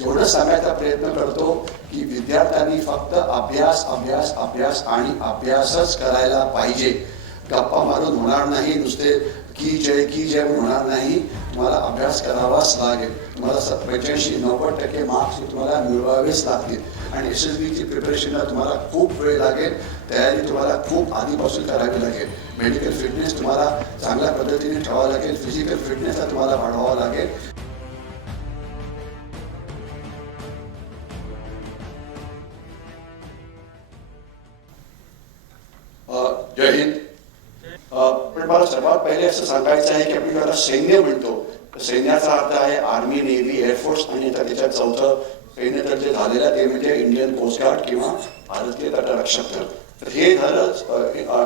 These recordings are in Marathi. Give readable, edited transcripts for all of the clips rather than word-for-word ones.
एवढं सांगायचा प्रयत्न करतो की विद्यार्थ्यांनी फक्त अभ्यास अभ्यास अभ्यास आणि अभ्यासच करायला पाहिजे. गप्पा मारून होणार नाही, नुसते की जय होणार नाही. तुम्हाला अभ्यास करावाच लागेल. तुम्हाला 85-90% मार्क्स तुम्हाला मिळवावेच लागतील. आणि SSBची प्रिपरेशनला तुम्हाला खूप वेळ लागेल. तयारी तुम्हाला खूप आधीपासून करावी लागेल. मेडिकल फिटनेस तुम्हाला चांगल्या पद्धतीने ठेवावं लागेल. फिजिकल फिटनेसला तुम्हाला वाढवावं लागेल. जय हिंद. पण मला सर्वात पहिले असं सांगायचं आहे की आपण ज्याला सैन्य म्हणतो, सैन्याचा अर्थ आहे आर्मी, नेव्ही, एअरफोर्स आणि आता त्याच्यात चौथं सैन्य दल जे झालेलं आहे ते म्हणजे इंडियन कोस्ट गार्ड किंवा भारतीय तटरक्षक दल. तर हे झालं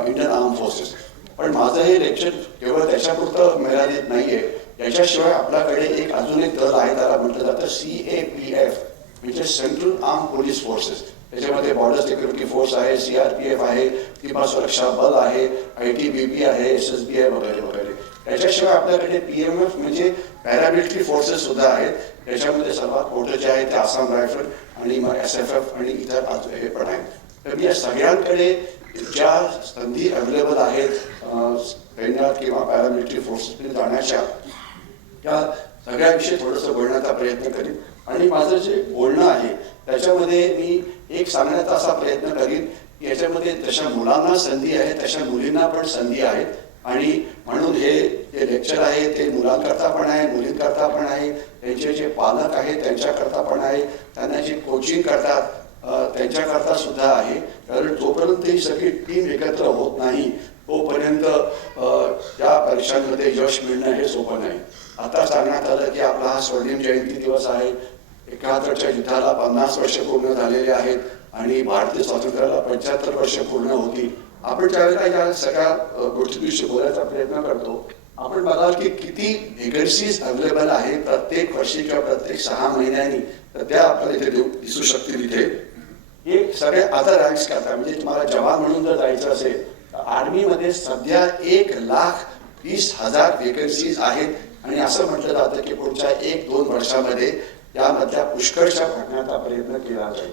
इंडियन आर्म फोर्सेस. पण माझं हे लेक्चर केवळ त्याच्यापुरतं मर्यादित नाहीये. याच्याशिवाय आपल्याकडे अजून एक दल आहे, त्याला म्हटलं जातं CAPF म्हणजे सेंट्रल आर्म पोलीस फोर्सेस. त्याच्यामध्ये बॉर्डर सिक्युरिटी फोर्स आहे, CRPF आहे, सीमा सुरक्षा बल आहे, ITBP आहे, SSB आहे वगैरे वगैरे. त्याच्याशिवाय आपल्याकडे PMF म्हणजे पॅरामिलिटरी फोर्सेस सुद्धा आहेत. त्याच्यामध्ये सर्वात मोठं जे आहे ते आसाम रायफल आणि मग SFF आणि इतर हे पण आहेत. तर मी या सगळ्यांकडे ज्या संधी अवेलेबल आहेत सैन्यात किंवा पॅरामिलिटरी फोर्सेसमध्ये जाण्याच्या, त्या सगळ्याविषयी थोडंसं बोलण्याचा प्रयत्न करीन. आणि माझं जे बोलणं आहे त्याच्यामध्ये मी एक सांगण्याचा असा प्रयत्न करीन की याच्यामध्ये जशा मुलांना संधी आहे तशा मुलींना पण संधी आहेत. आणि म्हणून हे जे लेक्चर आहे ते मुलांकरता पण आहे, मुलींकरता पण आहे, त्यांचे जे पालक आहेत त्यांच्याकरता पण आहे, त्यांना जे कोचिंग करतात त्यांच्याकरता सुद्धा आहे. कारण जोपर्यंत ही सगळी टीम एकत्र होत नाही तोपर्यंत त्या परीक्षांमध्ये यश मिळणं हे सोपं नाही. आता सांगण्यात आलं की आपला हा स्वर्णिम जयंती दिवस आहे. 71च्या युद्धाला 50 वर्ष पूर्ण झालेले आहेत आणि भारतीय स्वातंत्र्याला 75 वर्ष पूर्ण होती. आपण ज्यावेळेला या सगळ्या गोष्टींविषयी बोलायचा प्रयत्न करतो, आपण बघाल की किती व्हेकन्सीज अवेलेबल आहे प्रत्येक वर्षी किंवा प्रत्येक 6 महिन्यांनी. तर त्या आपल्याला इथे दिसू शकतील. इथे हे सगळे अदर रँक्स करतात. म्हणजे तुम्हाला जवान म्हणून जर जायचं असेल तर आर्मीमध्ये सध्या 1,20,000 व्हेकन्सीज आहेत. आणि असं म्हटलं जातं की पुढच्या 1-2 वर्षामध्ये यामधल्या पुष्कळशा भरण्याचा प्रयत्न केला जाईल.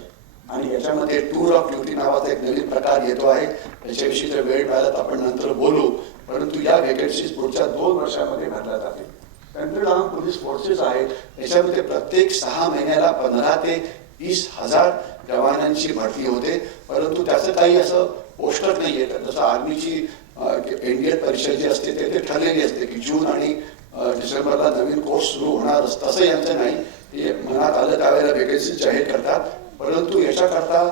आणि याच्यामध्ये टूर ऑफ ड्युटी नावाचा एक नवीन प्रकार येतो आहे. त्याच्याविषयी जर वेळ मिळाला तर आपण नंतर बोलू. परंतु या व्हेकन्सीज पुढच्या 2 वर्षामध्ये भरल्या जातील. सेंट्रल आर्म पोलीस फोर्सेस आहेत, त्याच्यामध्ये प्रत्येक 6 महिन्याला 15 ते 20,000 जवानांची भरती होते. परंतु त्याचं काही असं पोस्टर नाही आहे. जसं आर्मीची इंडियन परीक्षा जी असते ते ठरलेली असते की जून आणि डिसेंबरला नवीन कोर्स सुरू होणार, तसं यांचं नाही. हे मनात आलं त्यावेळेला व्हेकन्सीज जाहीर करतात. परंतु याच्याकरता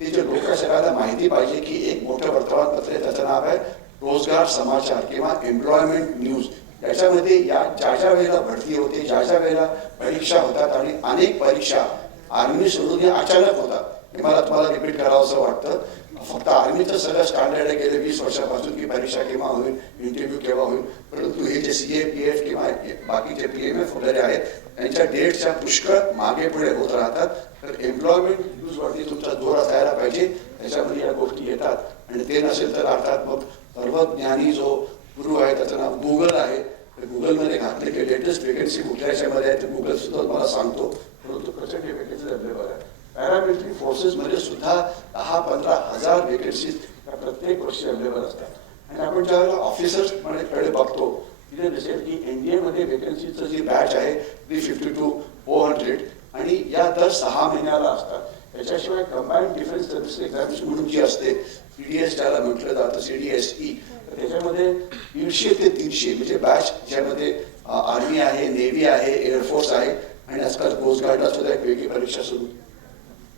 ते जे लोक सगळ्याला माहिती पाहिजे की एक मोठं वर्तमानपत्र आहे, त्याचं नाव आहे रोजगार समाचार किंवा एम्प्लॉयमेंट न्यूज. याच्यामध्ये ज्या ज्या वेळेला भरती होते, ज्या ज्या वेळेला परीक्षा होतात आणि अनेक परीक्षा आर्मी सोडून या अचानक होतात. हे मला तुम्हाला रिपीट करावं असं वाटतं. फक्त आर्मीचं सगळं स्टँडर्ड आहे गेले 20 वर्षापासून की परीक्षा केव्हा होईल, इंटरव्ह्यू केव्हा होईल. परंतु हे जे CAPF किंवा बाकीचे PMF वगैरे आहेत त्यांच्या डेटच्या पुष्कळ मागे पुढे होत राहतात. तर एम्प्लॉयमेंट न्यूजवरती तुमचा जोर असायला पाहिजे. त्याच्यामध्ये या गोष्टी येतात. आणि ते नसेल तर अर्थात मग सर्वज्ञानी जो गुरु आहे त्याचं नाव गुगल आहे. तर गुगलमध्ये घातले की लेटेस्ट वेकन्सी कुठल्या याच्यामध्ये आहे ते गुगल सुद्धा मला सांगतो. परंतु प्रचंड वेकन्सी अवेलेबल आहे. पॅरामिलिटरी फोर्सेसमध्ये सुद्धा 10-15 हजार वेकन्सीज प्रत्येक वर्षी अवेलेबल असतात. आणि आपण ज्यावेळेला ऑफिसर्सकडे बघतो तिथे दिसेल की NDA मध्ये वेकन्सीचं जी बॅच आहे 350 to 400 आणि या दर 6 महिन्याला असतात. त्याच्याशिवाय कंबाईंड डिफेन्स सर्व्हिस एक्झामिनेशन म्हणून जी असते CDS ज्याला म्हटलं जातं, CDSE, तर त्याच्यामध्ये 150 ते 300 म्हणजे बॅच ज्यामध्ये आर्मी आहे, नेव्ही आहे, एअरफोर्स आहे आणि आजकाल कोस्ट गार्डला सुद्धा एक वेगळी परीक्षा सुरू.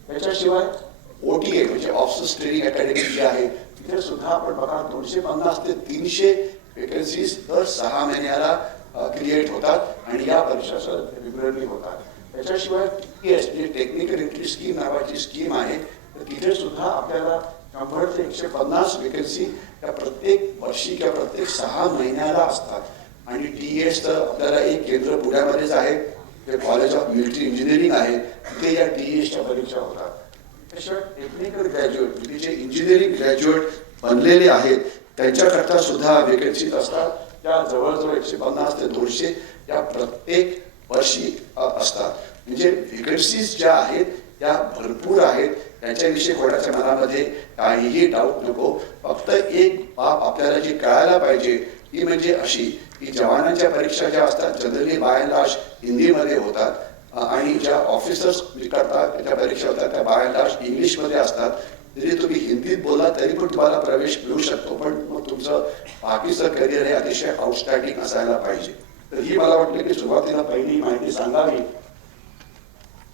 त्याच्याशिवाय OTA म्हणजे ऑफिसर्स ट्रेनिंग अकॅडमी जी आहे तिथे सुद्धा आपण बघा 250 ते 300 वेकन्सीज दर 6 महिन्याला क्रिएट होतात आणि या परीक्षा रेग्युलरली होतात. त्याच्याशिवाय TPS म्हणजे टेक्निकल एंट्री स्कीम नावाची स्कीम आहे. तर तिथे सुद्धा आपल्याला 100 ते 150 वेकन्सी त्या प्रत्येक वर्षी किंवा प्रत्येक 6 महिन्याला असतात. आणि TS तर आपल्याला एक केंद्र पुण्यामध्येच आहे, ते कॉलेज ऑफ मिलिटरी इंजिनिअरिंग आहे, तिथे या TSच्या परीक्षा होतात. त्याशिवाय टेक्निकल ग्रॅज्युएट म्हणजे जे इंजिनिअरिंग ग्रॅज्युएट बनलेले आहेत त्यांच्याकरता सुद्धा वेकन्सीज असतात. त्या जवळजवळ 150 ते 200 या प्रत्येक वर्षी असतात. म्हणजे व्हेकन्सीज ज्या आहेत त्या भरपूर आहेत, त्याच्याविषयी कोणाच्या मनामध्ये काहीही डाऊट नको. फक्त एक बाब आपल्याला जी कळायला पाहिजे ती म्हणजे अशी की जवानांच्या परीक्षा ज्या असतात जनरली बाय अँड लार्ज हिंदीमध्ये होतात आणि ज्या ऑफिसर्स करतात त्या परीक्षा होतात त्या बाय अँड लार्ज इंग्लिशमध्ये असतात. जरी तुम्ही हिंदीत बोलला तरी पण तुम्हाला प्रवेश मिळू शकतो, पण मग तुमचं बाकीचं करिअर हे अतिशय आउटस्टँडिंग असायला पाहिजे. तर ही मला वाटलं की सुरुवातीला पहिली माहिती सांगावी.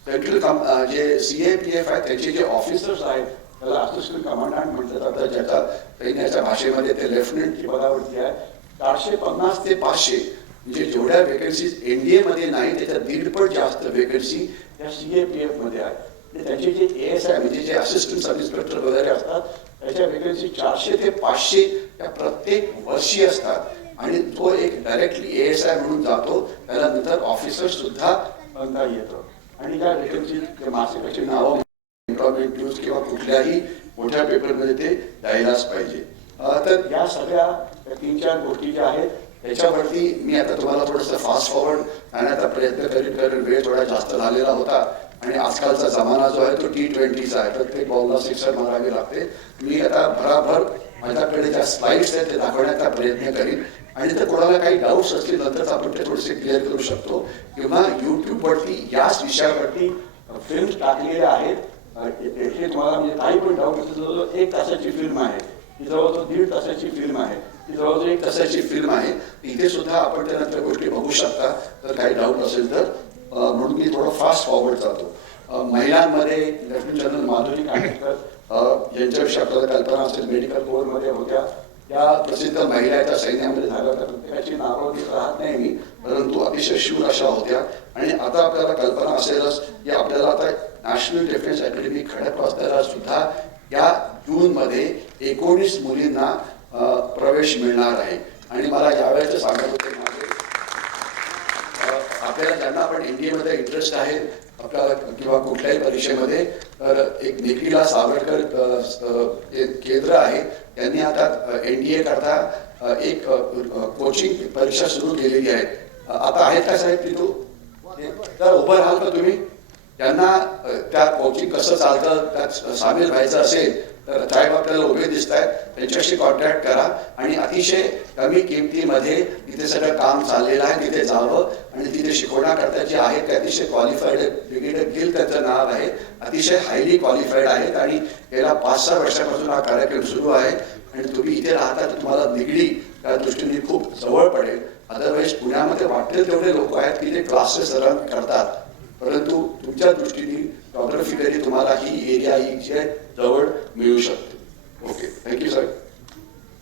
सेंट्रल जे CAPF आहेत त्याचे जे ऑफिसर्स आहेत त्याला असिस्टंट कमांडंट म्हटलं जातं, ज्याच्या सैन्याच्या भाषेमध्ये ते लेफ्टनंटची पदावरती आहे. 450 ते 500 म्हणजे जेवढ्या वेकन्सीज NDA मध्ये नाही त्याच्या दीडपट जास्त वेकन्सी त्या CAPF मध्ये आहे. त्याचे जे ASI म्हणजे जे असिस्टंट सब इन्स्पेक्टर वगैरे असतात त्याच्या वेकन्सी 400 ते 500 त्या प्रत्येक वर्षी असतात आणि तो एक डायरेक्टली ASI म्हणून जातो, त्याला नंतर ऑफिसर सुद्धा बनता येतं. आणि त्या वेकन्सी मासिकाची नावं एम्प्लॉयमेंट न्यूज किंवा कुठल्याही मोठ्या पेपरमध्ये ते द्यायलाच पाहिजे. तर या सगळ्या 3-4 गोष्टी ज्या आहेत त्याच्यावरती मी आता तुम्हाला थोडंसं फास्ट फॉरवर्ड आणण्याचा प्रयत्न करीन, कारण वेळ थोडा जास्त झालेला होता आणि आजकालचा जमाना जो आहे तो T20चा आहे. प्रत्येक बॉलला सिक्सर मारावी लागते. मी आता भराभर माझ्याकडे ज्या स्लाइड्स आहेत ते दाखवण्याचा प्रयत्न करीन आणि जर कोणाला काही डाऊट्स असतील नंतर आपण ते थोडेसे क्लिअर करू शकतो किंवा यूट्यूबवरती याच विषयावरती फिल्म्स टाकलेल्या आहेत. हे तुम्हाला म्हणजे काही पण डाऊट असेल जवळजवळ 1 तासाची फिल्म आहे, ती जवळजवळ 1.5 तासाची फिल्म आहे, ती जवळजवळ 1 तासाची फिल्म आहे. इथे सुद्धा आपण त्यानंतर गोष्टी बघू शकता जर काही डाऊट असेल तर. म्हणून मी थोडं फास्ट फॉरवर्ड जातो. महिलांमध्ये लेफ्टनंट जनरल माधुरी कानेटकर यांच्याविषयी आपल्याला कल्पना असेल, मेडिकल कोरमध्ये होत्या, त्या प्रसिद्ध महिला त्या सैन्यामध्ये झाल्या. तर प्रत्येकाची नावं घेत राहत नाही मी, परंतु अतिशय शूर अशा होत्या. आणि आता आपल्याला कल्पना असेलच की आपल्याला आता नॅशनल डिफेन्स अकॅडमी खडकवासल्याला सुद्धा या जूनमध्ये 19 मुलींना प्रवेश मिळणार आहे. आणि मला यावेळेचं सांगत होते माझे आपल्याला ज्यांना पण NDA मध्ये इंटरेस्ट आहे आपल्याला किंवा कुठल्याही परीक्षेमध्ये, तर एक निखिला सावरकर केंद्र आहे, त्यांनी आता NDA करता एक कोचिंग परीक्षा सुरू केलेली आहे. आता आहेत का साहेब तिथू? तर उभं राहाल का तुम्ही? त्यांना त्या कोचिंग कसं चालतं त्यात सामील व्हायचं असेल तर साहेब आपल्याला उभे दिसत आहेत, त्यांच्याशी कॉन्टॅक्ट करा आणि अतिशय कमी किमतीमध्ये तिथे सगळं काम चाललेलं आहे, तिथे जावं आणि तिथे शिकवण्याकरता जे आहेत ते अतिशय क्वालिफाईड आहेत. ब्रिगेडियर गिल त्यांचं नाव आहे, अतिशय हायली क्वालिफाईड आहेत आणि गेल्या 5-6 वर्षापासून हा कार्यक्रम सुरू आहे. आणि तुम्ही इथे राहता तर तुम्हाला निगडी त्या दृष्टीने खूप जवळ पडेल. अदरवाईज पुण्यामध्ये वाटेल तेवढे लोक आहेत की जे क्लासेस रन करतात, परंतु तुमच्या दृष्टीने जॉग्राफिकली तुम्हाला ही एरिया ही जे जवळ मिळू शकते. Okay, thank you sir.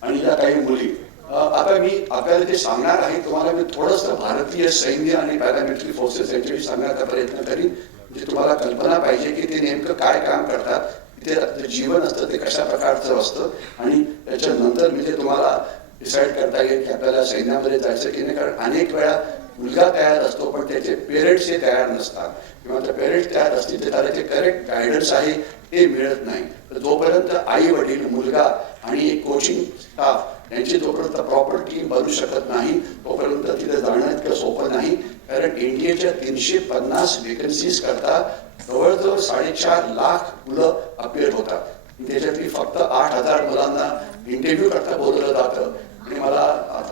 आणि या काही मुली आता मी आपल्याला जे सांगणार आहे तुम्हाला मी थोडंसं भारतीय सैन्य आणि पॅरामिलिटरी फोर्सेस यांच्याविषयी सांगण्याचा प्रयत्न करीन, म्हणजे तुम्हाला कल्पना पाहिजे की ते नेमकं काय काम करतात, तिथे जीवन असतं ते कशा प्रकारचं असतं आणि त्याच्यानंतर म्हणजे तुम्हाला डिसाईड करता येईल की आपल्याला सैन्यामध्ये जायचं की नाही. कारण अनेक वेळा मुलगा तयार असतो पण त्याचे पेरेंट्स हे तयार नसतात किंवा त्या पेरेंट्स तयार असतील तर त्याला जे करेक्ट गायडन्स आहे ते मिळत नाही. तर जोपर्यंत आई वडील, मुलगा आणि एक कोचिंग स्टाफ यांची जोपर्यंत प्रॉपर टीम बनू शकत नाही तोपर्यंत तिथे जाणं इतकं सोपं नाही. कारण NDAच्या 350 वेकन्सीज करता जवळजवळ 4.5 लाख मुलं अपिअर होतात. त्याच्यातली फक्त 8,000 मुलांना इंटरव्ह्यू करता बोलवलं जातं आणि मला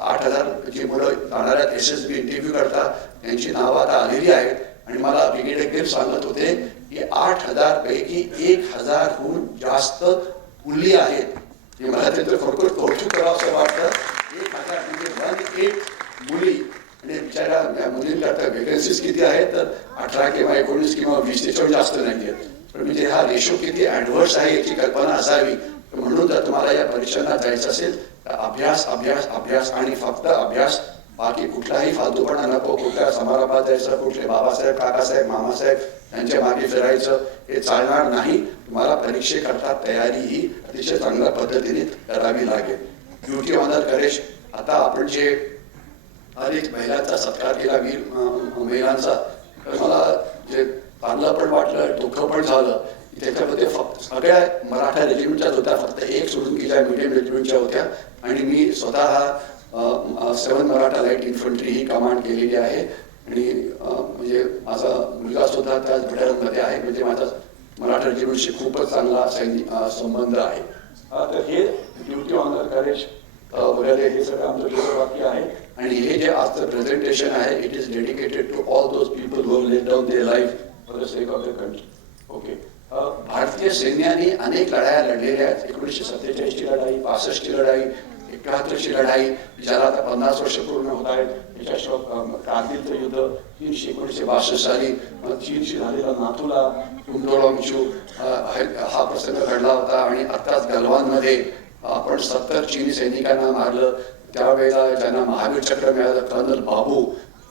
8,000 जी मुलं जाणाऱ्या SSB इंटरव्ह्यू करतात त्यांची नावं आता आलेली आहेत. आणि मला ब्रिगेडियर गिल सांगत होते की 8,000 पैकी 1,000हून जास्त मुली आहेत. हे मला त्यांचं खरोखर कौतुक करावं असं वाटतं. 1,000 म्हणजे 1 मुली आणि बिचारा मुलींकरता वेकन्सीज किती आहेत तर 18 किंवा 19 किंवा 20 त्याच्यावर जास्त नाही आहेत. पण म्हणजे हा रेशो किती ॲडव्हर्स आहे याची कल्पना असावी. म्हणून जर तुम्हाला या परीक्षांना जायचं असेल तर अभ्यास अभ्यास अभ्यास आणि फक्त अभ्यास, बाकी कुठलाही फालतूपणा नको. कुठल्या समारंभात जायचं, कुठले बाबासाहेब, काकासाहेब, मामासाहेब त्यांच्या मागे फिरायचं हे चालणार नाही. तुम्हाला परीक्षेकरता तयारी ही अतिशय चांगल्या पद्धतीने करावी लागेल. ड्युटी ऑनर करेश. आता आपण जे अनेक महिलांचा सत्कार केला वीर महिलांचा, तर मला जे चांगलं पण वाटलं, दुःख पण झालं. त्याच्यामध्ये फक्त सगळ्या मराठा रेजिमेंटच्याच होत्या, फक्त एक सोडून गेल्या मीडियम रेजिमेंटच्या होत्या. आणि मी स्वतः 7 मराठा लाईट इन्फंट्री ही कमांड केलेली आहे. आणि म्हणजे माझा मुलगा सुद्धा त्याच ब्रिटनमध्ये आहे, म्हणजे माझा मराठा रेजिमेंटशी खूपच चांगला संबंध आहे. तर हे ड्युटी ऑनर करेज वगैरे हे सगळं आमचं घोषवाक्य आहे. आणि हे जे आजचं प्रेझेंटेशन आहे, it is dedicated to all those people who have laid down their life for the sake of the country. Okay. भारतीय सैन्याने अनेक लढाया लढलेल्या आहेत. 1947ची लढाई, 65ची लढाई, 71ची लढाई, ज्याला आता 50 वर्ष पूर्ण होत आहेत. त्याच्याशिवाय कारगिलचं युद्ध 1962 साली चीनशी झालेला नाथुला कुंडोळांचू हा प्रसंग घडला होता. आणि आत्ताच गलवानमध्ये आपण 70 चीनी सैनिकांना मारलं. त्यावेळेला ज्यांना महावीर चक्र मिळालं, कर्नल बाबू,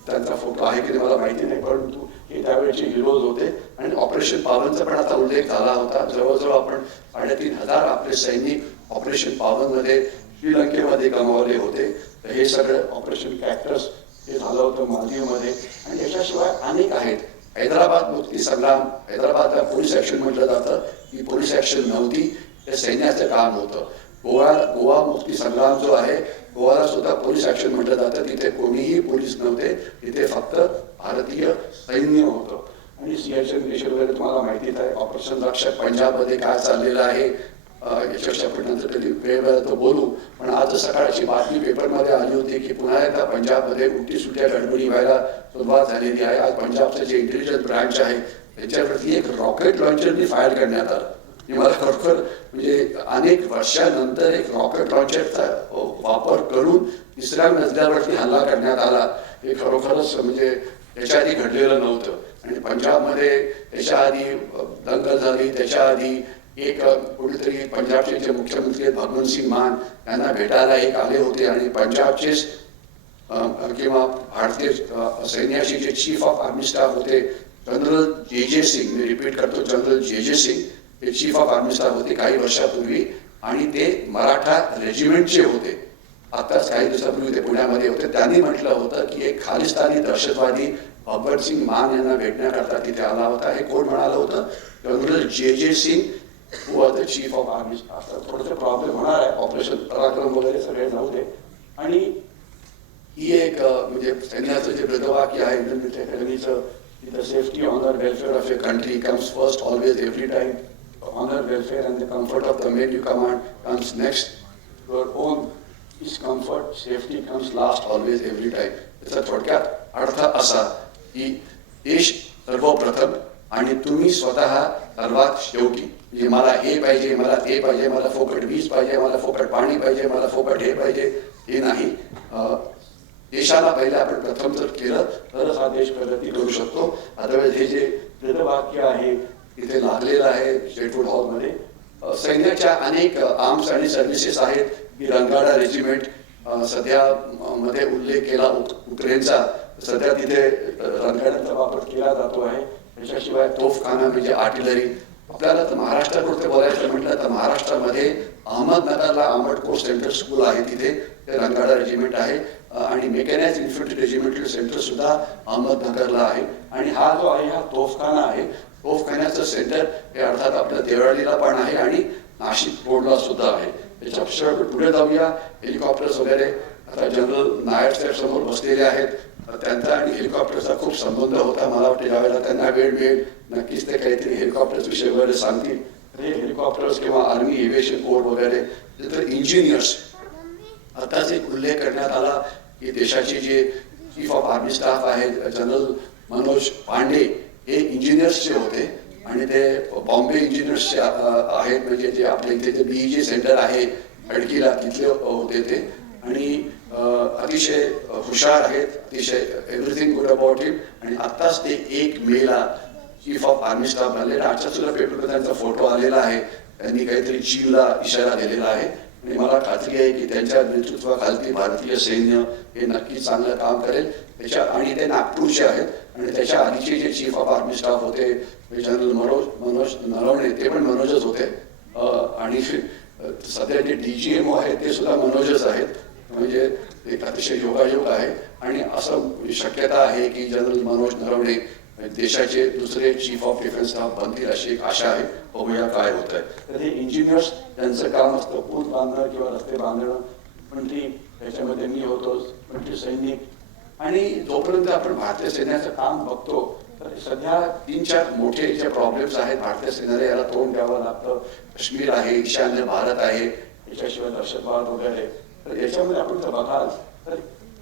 त्यांचा फोटो आहे की मला माहिती नाही, परंतु हे त्यावेळेचे हिरोज होते. आणि ऑपरेशन पावनचा पण आता उल्लेख झाला होता. जवळजवळ आपण 3,500 आपले सैनिक ऑपरेशन पावनमध्ये श्रीलंकेमध्ये गमावले होते. तर हे सगळं ऑपरेशन कॅक्टस हे झालं होतं मालदीवमध्ये. आणि याच्याशिवाय अनेक आहेत. हैदराबाद मुक्ती संग्राम, हैदराबादला पोलीस ॲक्शन म्हटलं जातं, ही पोलीस ॲक्शन नव्हती, हे सैन्याचं काम होतं. गोवा मुक्ती संग्राम जो आहे, गोवाला सुद्धा पोलीस ॲक्शन म्हटलं जातं. तिथे कोणीही पोलीस नव्हते, तिथे फक्त भारतीय सैन्य होतं. आणि सियाचीन ग्लेशियर वगैरे तुम्हाला माहितीच आहे. ऑपरेशन रक्षक पंजाबमध्ये काय चाललेलं आहे याच्याशी आपण नंतर कधी वेळ तर बोलू. पण आज सकाळची बातमी पेपरमध्ये आली होती की पुन्हा एकदा पंजाबमध्ये उलटी सुट्या गडबडी व्हायला सुरुवात झालेली आहे. आज पंजाबचं जे इंटेलिजन्स ब्रांच आहे त्याच्यावरती एक रॉकेट लॉन्चरनी फायर करण्यात आलं. मला खरोखर म्हणजे अनेक वर्षानंतर एक रॉकेट लॉन्चरचा वापर करून तिसऱ्या मजल्यावरती हल्ला करण्यात आला. हे खरोखरच म्हणजे त्याच्या आधी घडलेलं नव्हतं. आणि पंजाबमध्ये त्याच्या आधी दंगल झाली. त्याच्या आधी एक कुठेतरी पंजाबचे जे मुख्यमंत्री आहेत भगवंत सिंग मान यांना भेटायला एक आले होते. आणि पंजाबचेच किंवा भारतीय सैन्याचे जे चीफ ऑफ आर्मी स्टाफ होते जनरल जे सिंग, मी रिपीट करतो, जनरल जे सिंग हे चीफ ऑफ आर्मी स्टाफ होते काही वर्षापूर्वी. आणि ते मराठा रेजिमेंटचे होते. आत्ताच काही दिवसापूर्वी ते पुण्यामध्ये होते. त्यांनी म्हटलं होतं की एक खालिस्तानी दहशतवादी भगवंत सिंग मान यांना भेटण्याकरता तिथे आला होता. हे कोण म्हणालं होतं? General J Singh who was the chief of army staff. थोडंसं प्रॉब्लेम होणार आहे, ऑपरेशन पराक्रम वगैरे सगळे नव्हते. आणि ही एक म्हणजे सैन्याचं जे ब्रीदवाक्य आहे इंडियन मिलिटरी अकॅडमीचं, the safety honour welfare of a country comes first always every time. Honor, welfare and the comfort of the men you command comes next. Your own peace, comfort, safety comes last always every time. त्याचा थोडक्यात अर्थ असा की देश सर्वप्रथम आणि तुम्ही स्वतः सर्वात शेवटी. म्हणजे मला हे पाहिजे, मला ते पाहिजे, मला फोकट वीज पाहिजे, मला फोकट पाणी पाहिजे, मला फोकट हे पाहिजे, हे नाही. देशाला पहिले आपण प्रथम जर केलं तरच हा देश प्रगती करू शकतो. अदरवाईज हे जे ब्रीदवाक्य आहे इथे लागलेलं आहे स्टेटहूड हॉलमध्ये. सैन्याच्या अनेक आर्म्स आणि सर्व्हिसेस आहेत. ही रणगाडा रेजिमेंट सध्या मध्ये उल्लेख केला उक्रेनचा, सध्या तिथे रणगाड्यांचा वापर केला जातो आहे. त्याच्याशिवाय तोफखाना म्हणजे आर्टिलरी. आपल्याला तर महाराष्ट्रापुरते बोलायचं म्हटलं तर महाराष्ट्रामध्ये अहमदनगरला आर्मर्ड कोर्स सेंटर स्कूल आहे, तिथे ते रणगाडा रेजिमेंट आहे. आणि मेकॅनाइज्ड इन्फंट्री रेजिमेंटल सेंटर सुद्धा अहमदनगरला आहे. आणि हा जो आहे हा तोफखाना आहे. तोफखान्याचं सेंटर हे अर्थात आपल्या देवळालीला पण आहे आणि नाशिक रोडला सुद्धा आहे. त्याच्या पुढे जाऊया. हेलिकॉप्टर्स वगैरे आता जनरल नायर साहेब समोर बसलेले आहेत. त्यांचा आणि हेलिकॉप्टरचा खूप संबंध होता. मला वाटतं ज्यावेळेला त्यांना वेळ मिळेल नक्कीच ते काहीतरी हेलिकॉप्टर्स विषय वगैरे सांगतील. हे हेलिकॉप्टर्स किंवा आर्मी एव्हिएशन कोर वगैरे तर इंजिनियर्स. आताच एक उल्लेख करण्यात आला की देशाचे जे चीफ ऑफ आर्मी स्टाफ आहेत जनरल मनोज पांडे हे इंजिनियर्सचे होते. आणि ते बॉम्बे इंजिनियर्सचे आहेत, म्हणजे जे आपल्या इथे जे BEG सेंटर आहे खडकीला तिथले होते ते. आणि अतिशय हुशार आहेत, अतिशय एव्हरीथिंग गुड अबाउट हिम. आणि आत्ताच ते 1 मेला चीफ ऑफ आर्मी स्टाफ झालेला. आजच्या सुद्धा पेपरमध्ये त्यांचा फोटो आलेला आहे. त्यांनी काहीतरी चीनला इशारा दिलेला आहे. आणि मला खात्री आहे की त्यांच्या नेतृत्वाखाली भारतीय सैन्य हे नक्की चांगलं काम करेल. आणि ते नागपूरचे आहेत. आणि त्याच्या आधीचे जे चीफ ऑफ आर्मी स्टाफ होते जनरल मनोज नरवणे ते पण मनोजच होते. आणि सध्या जे DGMO आहे ते सुद्धा मनोजच आहेत. म्हणजे एक अतिशय योगायोग आहे. आणि असं शक्यता आहे की जनरल मनोज नरवणे देशाचे दुसरे चीफ ऑफ डिफेन्स स्टाफ बनतील अशी एक आशा आहे. बघूया काय होत आहे. तर हे इंजिनियर्स त्यांचं काम असतं पूल बांधणं किंवा रस्ते बांधणं. मंत्री त्याच्यामध्ये मी होतो, मंत्री सैनिक आणि जोपर्यंत आपण भारतीय सैन्याचं काम बघतो तर सध्या 3-4 मोठे जे प्रॉब्लेम्स आहेत भारतीय सैन्याला याला तोंड द्यावं लागतं. काश्मीर आहे, ईशान्य भारत आहे, याच्याशिवाय दहशतवाद वगैरे. तर याच्यामध्ये आपण जर बघाल तर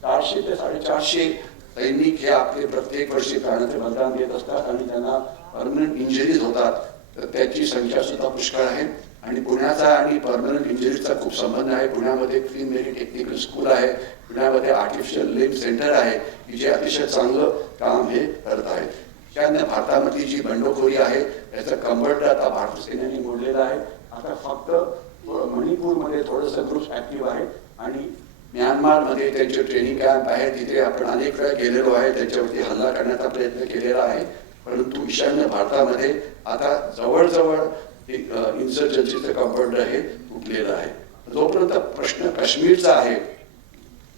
400 ते 450 सैनिक हे आपले प्रत्येक वर्षी प्राणाचे बलिदान देत असतात आणि त्यांना परमनंट इंजरीज होतात. तर त्याची संख्या सुद्धा पुष्कळ आहे. आणि पुण्याचा आणि परमनंट इंजरीजचा खूप संबंध आहे. पुण्यामध्ये क्वीन मेरी टेक्निकल स्कूल आहे, पुण्यामध्ये आर्टिफिशियल लिम्ब सेंटर आहे की जे अतिशय चांगलं काम हे करत आहेत. त्याने भारतामधली जी बंडखोरी आहे त्याचं कंबरट आता भारतीय सैन्याने मोडलेलं आहे. आता फक्त मणिपूरमध्ये थोडंसं ग्रुप्स ऍक्टिव्ह आहे आणि म्यानमारमध्ये त्यांचे ट्रेनिंग कॅम्प आहे, तिथे आपण अनेक वेळा गेलेलो आहे, त्याच्यावरती हल्ला करण्याचा प्रयत्न केलेला आहे. परंतु ईशान्य भारतामध्ये आता जवळजवळ इन्सर्जन्सीचं कंपाऊंडर हे तुटलेलं आहे. जोपर्यंत प्रश्न काश्मीरचा आहे,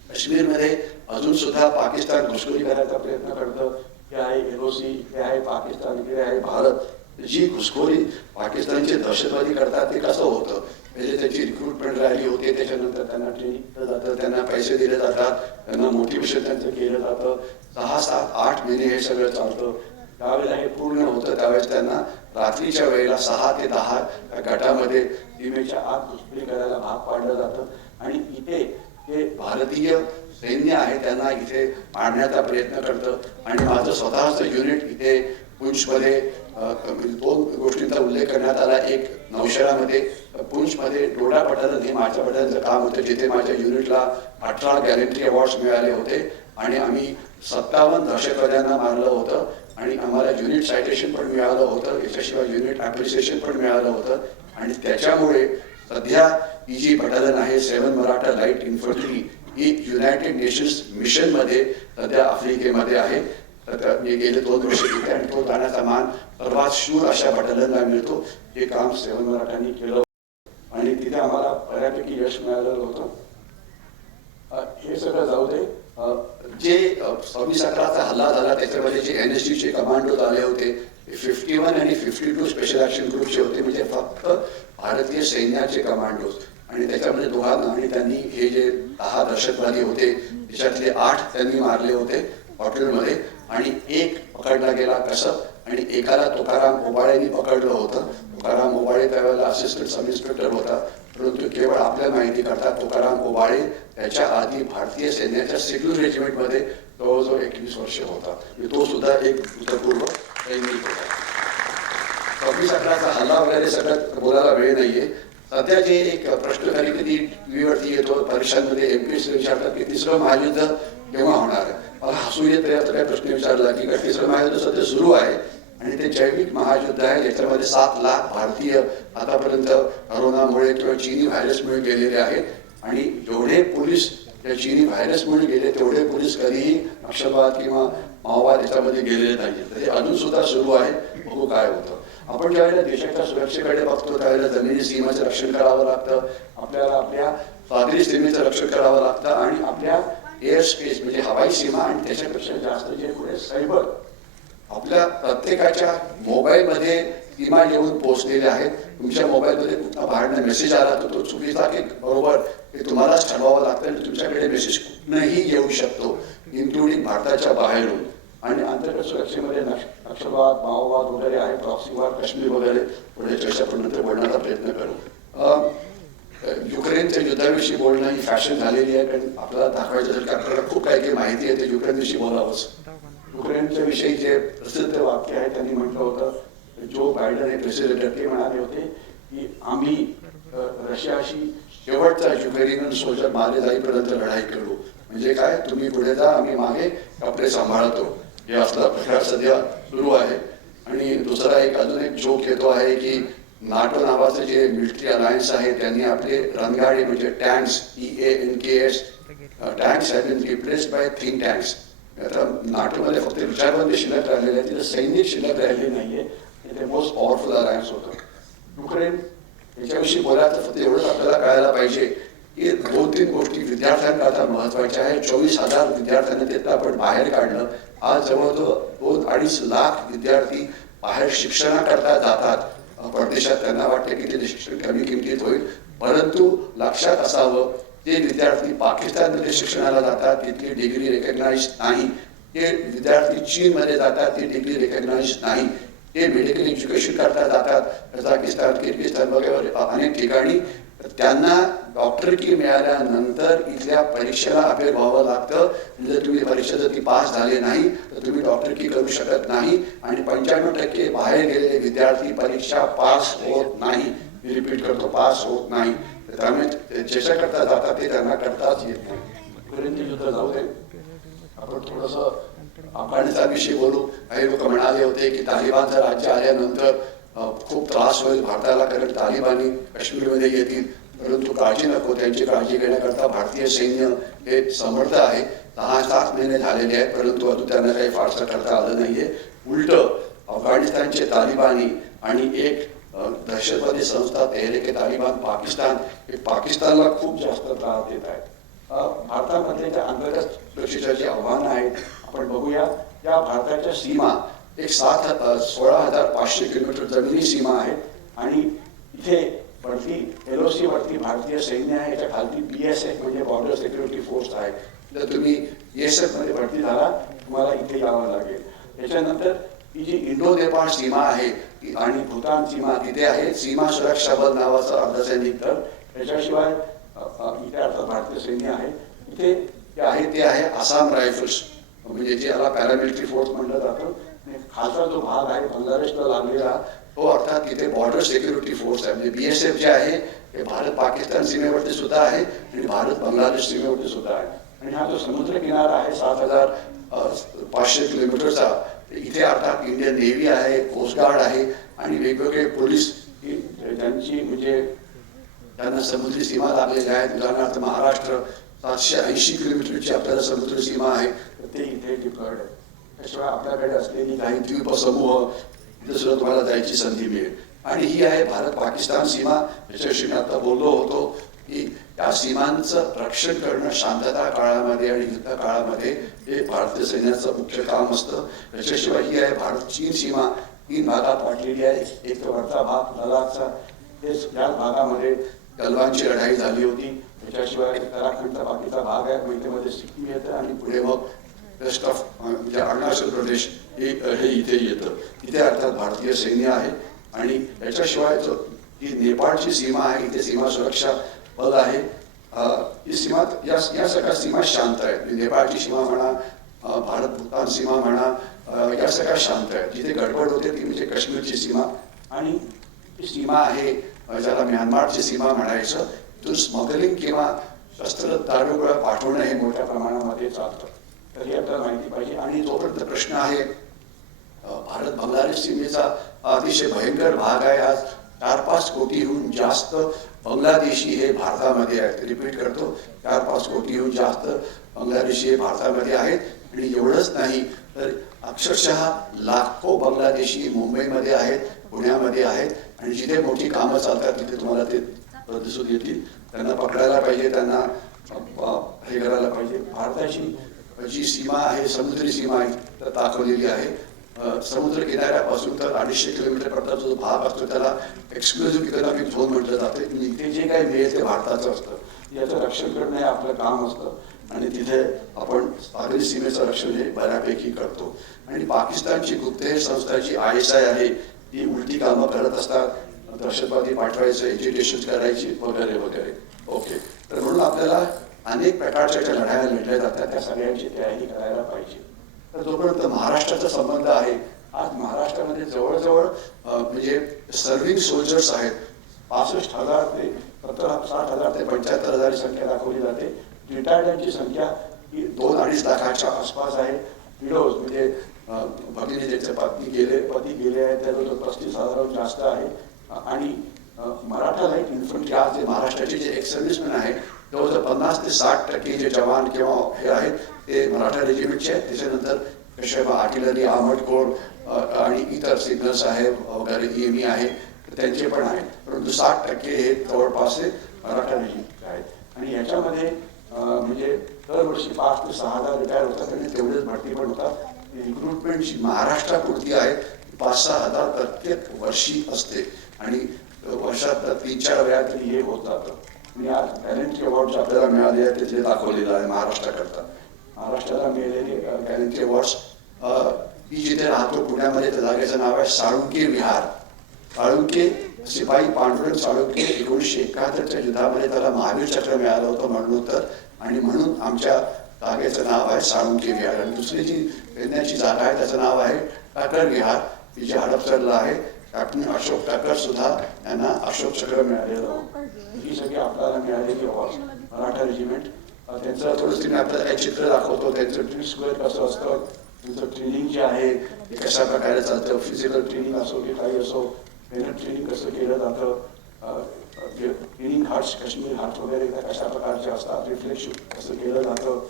काश्मीरमध्ये अजून सुद्धा पाकिस्तान घुसखोरी करायचा प्रयत्न करतं. हे आहे LOC, हे आहे पाकिस्तान, हे आहे भारत. जी घुसखोरी पाकिस्तानचे दहशतवादी करतात ते कसं होतं? पहिले त्याची रिक्रुटमेंट रॅली होते, त्याच्यानंतर त्यांना ट्रेनिंग दिलं जातं, त्यांना पैसे दिले जातात, त्यांना मोटिवेशन त्यांचं केलं जातं. 6, 7, 8 महिने हे सगळं चालतं. त्यावेळेला हे पूर्ण होतं त्यावेळेस त्यांना रात्रीच्या वेळेला 6 ते 10 गटामध्ये सीमेच्या आत घुसखोरी करायला भाग पाडलं जातं. आणि इथे जे भारतीय सैन्य आहे त्यांना इथे मारण्याचा प्रयत्न करतं. आणि माझं स्वतःचं युनिट इथे पुंछमध्ये 2 गोष्टींचा उल्लेख करण्यात आला. एक नौशेरामध्ये पुंछमध्ये डोडा बटालियन हे माझ्या बटालियनचं काम होतं, जिथे माझ्या युनिटला 18 गॅलेंट्री अवॉर्ड्स मिळाले होते आणि आम्ही 57 दहशतवाद्यांना मारलं होतं आणि आम्हाला युनिट सायटेशन पण मिळालं होतं. याच्याशिवाय युनिट ॲप्रिसिएशन पण मिळालं होतं. आणि त्याच्यामुळे सध्या ही जी बटालियन आहे 7 मराठा लाईट इन्फंट्री ही युनायटेड नेशन्स मिशनमध्ये सध्या आफ्रिकेमध्ये आहे. तर मी गेले 2 वर्ष तिथे आणि तो जाण्याचा मान सर्वात शूर अशा बटालियनला मिळतो. हे काम 7 मराठांनी केलं आणि तिथे आम्हाला बऱ्यापैकी यश मिळालेलं होतं. हे सगळं जाऊ दे. जे 26/11चा हल्ला झाला त्याच्यामध्ये जे NSGचे कमांडोज आले होते 51 आणि 52 स्पेशल ऍक्शन ग्रुपचे होते, म्हणजे फक्त भारतीय सैन्याचे कमांडोज. आणि त्याच्यामध्ये दोघांना आणि त्यांनी हे जे 10 दहशतवादी होते त्याच्यातले 8 त्यांनी मारले होते हॉटेलमध्ये आणि 1 पकडला गेला कसं. आणि एकाला तुकाराम ओबाळेंनी पकडलं होतं. तुकाराम ओबाळे त्यावेळेला असिस्टंट सब इन्स्पेक्टर होता. परंतु केवळ आपल्या माहिती करता तुकाराम ओबाळे त्याच्या आधी भारतीय सैन्याच्या सिक्युर रेजिमेंटमध्ये जवळजवळ 21 वर्ष होता. तो सुद्धा एक भूतपूर्व सैनिक होता. 26/11चा हल्ला वगैरे सगळ्यात बोलायला वेळ नाहीये. सध्या जे एक प्रश्न कधी कधी टीव्हीवरती येतो, परीक्षांमध्ये MPSC विचारतात की 3रं महायुद्ध केव्हा होणार आहे. मला हसू येत काय प्रश्न विचारला की 3रं महायुद्ध सध्या सुरू आहे आणि ते जैविक महायुद्ध आहे. याच्यामध्ये 7 लाख भारतीय आतापर्यंत करोनामुळे किंवा चीनी व्हायरसमुळे गेलेले आहेत. आणि जेवढे पोलीस त्या चीनी व्हायरसमुळे गेले तेवढे पोलीस कधीही नक्षलवाद किंवा माओवाद याच्यामध्ये गेलेले नाही. तर हे अजून सुद्धा सुरू आहे. बघू काय होतं. आपण ज्यावेळेला देशाच्या सुरक्षेकडे बघतो त्यावेळेला जमिनी सीमेचं रक्षण करावं लागतं, आपल्याला आपल्या सागरी सीमेचं रक्षण करावं लागतं आणि आपल्या एअर स्पेस म्हणजे हवाई सीमा आणि त्याच्यापेक्षा जास्त जे पुढे सायबर आपल्या प्रत्येकाच्या मोबाईलमध्ये सीमा येऊन पोहोचलेल्या आहेत. तुमच्या मोबाईलमध्ये कुठला बाहेरनं मेसेज आला तर तो चुकीचा की बरोबर हे तुम्हालाच ठरवावं लागतं आणि तुमच्याकडे मेसेज कुठनंही येऊ शकतो, इन्क्लुडिंग भारताच्या बाहेरून. आणि अंतर्गत सुरक्षेमध्ये नक्षलवाद माओवाद वगैरे आहे, प्रॉक्सीवाद, काश्मीर वगैरे पुढे चर्चा आपण नंतर बोलण्याचा प्रयत्न करू. युक्रेनच्या युद्धाविषयी बोलणं ही फॅशन झालेली आहे, कारण आपल्याला दाखवायचं असेल की आपल्याला खूप काही माहिती आहे ते युक्रेनविषयी बोलावंच. युक्रेनच्या विषयी जे प्रसिद्ध वाक्य आहे त्यांनी म्हटलं होतं, जो बायडन हे प्रेसिडेंट ते म्हणाले होते की आम्ही रशियाशी शेवटचा युक्रेनियन सोल्जर मारले जाईपर्यंत लढाई करू. म्हणजे काय, तुम्ही पुढे जा आम्ही मागे कपडे सांभाळतो. हे असला प्रकार सध्या सुरू आहे. आणि दुसरा अजून एक जोक येतो आहे की नाटो नावाचं जे मिलिटरी अलायन्स आहे त्यांनी आपले रणगाडे म्हणजे tanks EANKS tanks have been replaced by think tanks. आता नाटोमध्ये फक्त विचारबंदी शिल्लक राहिलेली आहे, तिथे सैनिक शिल्लक राहिली नाहीये. ते मोस्ट पॉवरफुल अलायन्स होतं. युक्रेन याच्याविषयी बोलायचं फक्त एवढंच आपल्याला कळायला पाहिजे की 2-3 गोष्टी विद्यार्थ्यांकरता महत्वाच्या आहेत. 24,000 विद्यार्थ्यांना त्यातलं आपण बाहेर काढलं. आज जवळजवळ 2-2.5 लाख विद्यार्थी बाहेर शिक्षणाकरता जातात परदेशात. त्यांना वाटतं की तिथे शिक्षण कमी किमतीत होईल, परंतु लक्षात असावं जे विद्यार्थी पाकिस्तानमध्ये शिक्षणाला जातात तिथली डिग्री रेकग्नाइज नाही, ते विद्यार्थी चीनमध्ये जातात ती डिग्री रेकग्नाइज नाही, ते मेडिकल एज्युकेशन करता जातात कझाकिस्तान, किर्गिस्तान वगैरे अनेक ठिकाणी, त्यांना डॉक्टरकी मिळाल्यानंतर इथल्या परीक्षेला अपेर व्हावं लागतं. जर तुम्ही परीक्षा जर ती पास झाले नाही तर तुम्ही डॉक्टरकी करू शकत नाही. आणि 95% बाहेर गेलेले विद्यार्थी परीक्षा पास होत नाही. मी रिपीट करतो, पास होत नाही. त्यामुळे ज्याच्याकरता जातात ते त्यांना करताच येत नाही. पर्यंत युद्ध जाऊ दे, आपण थोडंसं अफगाणिस्तान विषयी बोलू. काही लोक म्हणाले होते की तालिबानचं राज्य आल्यानंतर खूप त्रास होईल भारताला, कारण तालिबानी काश्मीरमध्ये येतील. परंतु काळजी नको, त्यांची काळजी घेण्याकरता भारतीय सैन्य हे समर्थ आहे. 6-7 महिने झालेले आहेत, परंतु अजून त्यांना काही फारसं करता आलं नाहीये. उलट अफगाणिस्तानचे तालिबानी आणि एक दहशतवादी संस्था तेहरीक तालिबान पाकिस्तान, हे पाकिस्तानला खूप जास्त त्रास देत आहेत. भारतामधले ज्या अंतर्गत सुरक्षेच्या जी आव्हानं आहेत आपण बघूया. या भारताच्या सीमा एक 16,500 किलोमीटर जमिनी सीमा आहे. आणि इथे वरती LOC वरती भारतीय सैन्य आहे, याच्या खालती BSF म्हणजे बॉर्डर सिक्युरिटी फोर्स आहे. जर तुम्ही BSF मध्ये भरती झाला तुम्हाला इथे यावं लागेल. त्याच्यानंतर ही जी इंडो नेपाळ सीमा आहे आणि भूतान सीमा तिथे आहे सीमा सुरक्षा बल नावाचं अर्धसैनिक दल. त्याच्याशिवाय इथे अर्थात भारतीय सैन्य आहे. इथे जे आहे ते आहे आसाम रायफल्स, म्हणजे ज्याला पॅरामिलिटरी फोर्स म्हणलं जातं. खालचा जो भाग आहे बांगलादेशला लागलेला तो अर्थात तिथे बॉर्डर सिक्युरिटी फोर्स आहे. म्हणजे BSF जे आहे हे भारत पाकिस्तान सीमेवरती सुद्धा आहे आणि भारत बांगलादेश सीमेवरती सुद्धा आहे. आणि हा जो समुद्र किनारा आहे 7,500 किलोमीटरचा, इथे अर्थात इंडियन नेव्ही आहे, कोस्ट गार्ड आहे आणि वेगवेगळे पोलीस ज्यांची म्हणजे त्यांना समुद्री सीमा लागलेल्या आहेत. उदाहरणार्थ महाराष्ट्र 780 किलोमीटरची आपल्याला समुद्र सीमा आहे, तर ते इथे डिप्लॉयड आहे. त्याशिवाय आपल्याकडे असलेली काही द्वीप समूह इथे सुद्धा तुम्हाला जायची संधी मिळेल. आणि ही आहे भारत पाकिस्तान सीमा, ज्याच्याशी मी आता बोललो होतो की त्या सीमांचं रक्षण करणं शांतता काळामध्ये आणि युद्ध काळामध्ये हे भारतीय सैन्याचं मुख्य काम असतं. त्याच्याशिवाय ही आहे भारत चीन सीमा, 3 भागात वाटलेली आहे. एक वरचा भाग लडाखचा, याच भागामध्ये गलवानची लढाई झाली होती. त्याच्याशिवाय उत्तराखंडचा बाकीचा भाग आहे, मैत्रीमध्ये सिक्कीम येतं आणि पुढे मग वेस्ट ऑफ म्हणजे अरुणाचल प्रदेश हे इथे येतं. इथे अर्थात भारतीय सैन्य आहे. आणि याच्याशिवाय जो ही नेपाळची सीमा आहे इथे सीमा सुरक्षा बल आहे. ही सीमा या सगळ्या सीमा शांत आहेत. नेपाळची सीमा म्हणा, भारत भूतान सीमा म्हणा, या सगळ्या शांत आहेत. जिथे गडबड होते ती म्हणजे काश्मीरची सीमा. आणि ही सीमा आहे ज्याला म्यानमारची सीमा म्हणायचं, तिथून स्मगलिंग किंवा शस्त्र दारुगोळा पाठवणं हे मोठ्या प्रमाणामध्ये चालतं. तर हे आपल्याला माहिती पाहिजे. आणि जोपर्यंत प्रश्न आहे भारत बांगलादेश सीमेचा अतिशय भयंकर भाग आहे. आज 4-5 कोटीहून जास्त बांगलादेशी हे भारतामध्ये आहेत. रिपीट करतो, 4-5 कोटीहून जास्त बांगलादेशी हे भारतामध्ये आहेत. आणि एवढंच नाही तर अक्षरशः लाखो बांगलादेशी मुंबईमध्ये आहेत, पुण्यामध्ये आहेत. आणि जिथे मोठी कामं चालतात तिथे तुम्हाला ते दिसून येतील. त्यांना पकडायला पाहिजे, त्यांना हे करायला पाहिजे. भारताची जी सीमा आहे समुद्री सीमा तर दाखवलेली आहे. समुद्र किनाऱ्यापासून तर 250 किलोमीटरपर्यंतचा जो भाग असतो त्याला एक्सक्लुझिव्ह इकॉनॉमिक झोन म्हटलं जाते. इथे जे काही मिळेल ते भारताचं असतं, याचं रक्षण करणं हे आपलं काम असतं. आणि तिथे आपण सागरी सीमेचं रक्षण हे बऱ्यापैकी करतो. आणि पाकिस्तानची गुप्तहेर संस्था जी ISI आहे ती उलटी कामं करत असतात, दहशतवादी पाठवायचं, एज्युकेशन करायची वगैरे वगैरे. ओके, तर म्हणून आपल्याला अनेक प्रकारच्या ज्या लढाया लढल्या जातात त्या सगळ्यांची तयारी करायला पाहिजे. तर जोपर्यंत महाराष्ट्राचा संबंध आहे, आज महाराष्ट्रामध्ये जवळजवळ म्हणजे सर्व्हिंग सोल्जर्स आहेत 65,000 ते 60,000 ते 75,000 संख्या दाखवली जाते. रिटायर्डांची संख्या ही 2-2.5 लाखाच्या आसपास आहे. विडोज म्हणजे भगिनी ज्याचे पती गेले आहेत त्याजवळ 35,000 जास्त आहे. आणि मराठा लाईट इन्फंट्री आज जे महाराष्ट्राचे जे एक्सर्व्हिसमॅन आहेत जवळजवळ 50 ते 60% जे जवान किंवा हे आहेत ते मराठा रेजिमेंटचे आहेत. त्याच्यानंतर पेशवा आर्टिलरी, आर्मर्ड कोर आणि इतर सिग्नल साहेब वगैरे EME आहे त्यांचे पण आहेत. परंतु 60% हे जवळपास मराठा रेजिमेंट आहेत. आणि याच्यामध्ये म्हणजे दरवर्षी 5 ते 6,000 रिटायर होतात आणि तेवढेच भरती पण होतात. रिक्रुटमेंट जी महाराष्ट्रापुरती आहे 5-6 हजार प्रत्येक वर्षी असते आणि वर्षात 3-4 वेळा तरी हे होत जातं. आणि आज गॅरंटी अवॉर्ड जे आपल्याला मिळाले आहे ते दाखवलेलं आहे महाराष्ट्राकरता. महाराष्ट्राला मिळालेले गॅरंटी अवॉर्ड्स, मी जिथे राहतो पुण्यामध्ये त्या जागेचं नाव आहे साळुंके विहार. साळुंके शिपाई पांडुरंग साळुंके 1971च्या युद्धामध्ये त्याला महावीर चक्र मिळालं होतं मरणोत्तर, आणि म्हणून आमच्या जागेचं नाव आहे साळुंके विहार. आणि दुसरी जी फिरण्याची जागा आहे त्याचं नाव आहे टाकर विहार, ही जी हडपसरला आहे. कॅप्टन अशोक टाकर सुद्धा यांना अशोक चक्र मिळालेलं होतं. ही सगळी आपल्याला मिळालेली अवॉर्ड. मराठा रेजिमेंट त्यांचं थोडंसं मी आपल्याला काही चित्र दाखवतो. त्यांचं ड्रिल स्क्वेअर कसं असतं, त्यांचं ट्रेनिंग जे आहे ते कशा प्रकारे चालतं, फिजिकल ट्रेनिंग असो की काही असो, मेहनत ट्रेनिंग कसं केलं जातं, ट्रेनिंग घाट्स काश्मीर घाट वगैरे कशा प्रकारचे असतात, रिफ्लेक्शन कसं केलं जातं.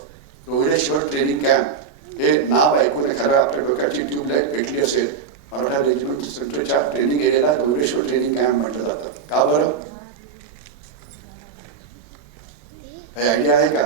रोहिडेश्वर ट्रेनिंग कॅम्प हे नाव ऐकून खरं आपल्या डोक्याची ट्यूबलाईट पेटली असेल. मराठा रेजिमेंट सेंटरच्या ट्रेनिंग एरियाला रोहिडेश्वर ट्रेनिंग कॅम्प म्हटलं जातं. का बरं? काही आयडिया आहे का?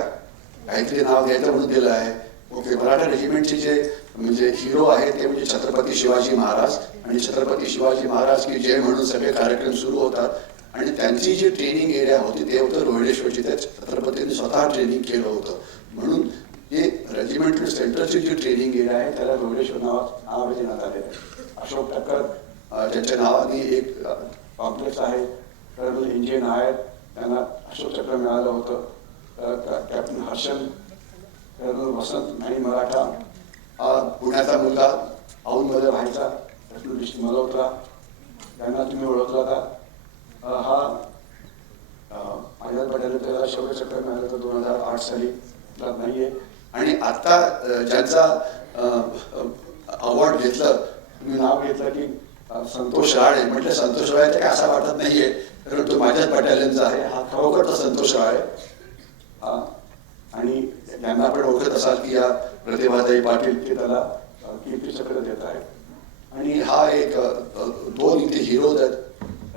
काहीतरी नाव द्यायचं म्हणून दिलं आहे. ओके. मराठा रेजिमेंटचे जे म्हणजे हिरो आहे ते म्हणजे छत्रपती शिवाजी महाराज, आणि छत्रपती शिवाजी महाराज की जय म्हणून सगळे कार्यक्रम सुरू होतात. आणि त्यांची जी ट्रेनिंग एरिया होती ते होतं रोहिडेश्वरची. त्या छत्रपतींनी स्वतः ट्रेनिंग केलं होतं. म्हणून हे रेजिमेंटल सेंटरची जी ट्रेनिंग एरिया आहे त्याला रोहिडेश्वर नाव देण्यात आलेलं आहे. अशोक टक्कर ज्यांच्या नावाने एक कॉम्प्लेक्स आहे, कर्नल इंजिन नायर, त्यांना अशोक चक्र मिळालं होतं. कॅप्टन हर्षल, कर्नल वसंत आणि मराठा, पुण्याचा मुलगा औंधमध्ये राहायचा कॅप्टन विष्णू मल्होत्रा, त्यांना तुम्ही ओळखला का? हा माझ्या पटेल त्याला शौर्य चक्र मिळालं होतं 2008 साली, नाही आहे. आणि आता ज्यांचा अवॉर्ड घेतलं, तुम्ही नाव घेतलं की संतोष राळे. म्हटलं संतोष राळे ते काय असं वाटत नाहीये, कारण तो माझ्याच बटालियनचा आहे. हा खरोखरचा संतोष राळे. आणि त्यांना आपण ओळखत असाल की या प्रतिभाताई पाटील ते त्याला कीर्तीचक्र देत आहेत. आणि हा एक दोन इथे हिरोज आहेत.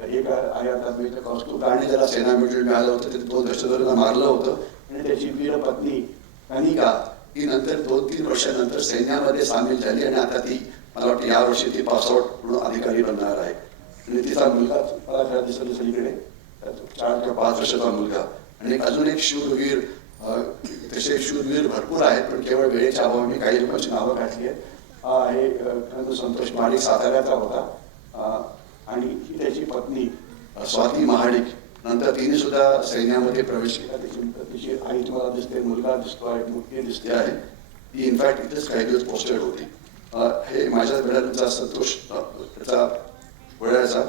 एक आहे आता मी कौस्तुभ गाणे ज्याला सेना मेडल मिळालं होतं, ते 2 दहशतवाद्यांना मारलं होतं, आणि त्याची वीर पत्नी कनिका ही नंतर 2-3 वर्षानंतर सैन्यामध्ये सामील झाली, आणि आता ती मला वाटतं यावर्षी ती पासआउट म्हणून अधिकारी बनणार आहे. आणि तिचा मुलगा मला खरं दिसत सगळीकडे 4 किंवा 5 वर्षाचा मुलगा. आणि अजून एक शूरवीर, तसे शूरवीर भरपूर आहेत पण केवळ वेळेच्या अभावी मी काही लोकांची नावं घातली आहेत. हे संतोष महाडिक साताऱ्याचा होता, आणि ही त्याची पत्नी स्वाती महाडिक. नंतर तिने सुद्धा सैन्यामध्ये प्रवेश केला. तिची आई तुम्हाला दिसते, मुलगा दिसतो आहे, मुलगी दिसते आहे. ती इनफॅक्ट इथेच काही दिवस पोस्टेड होती. हे माझ्या घराचा संतोष त्याचा वळायचा.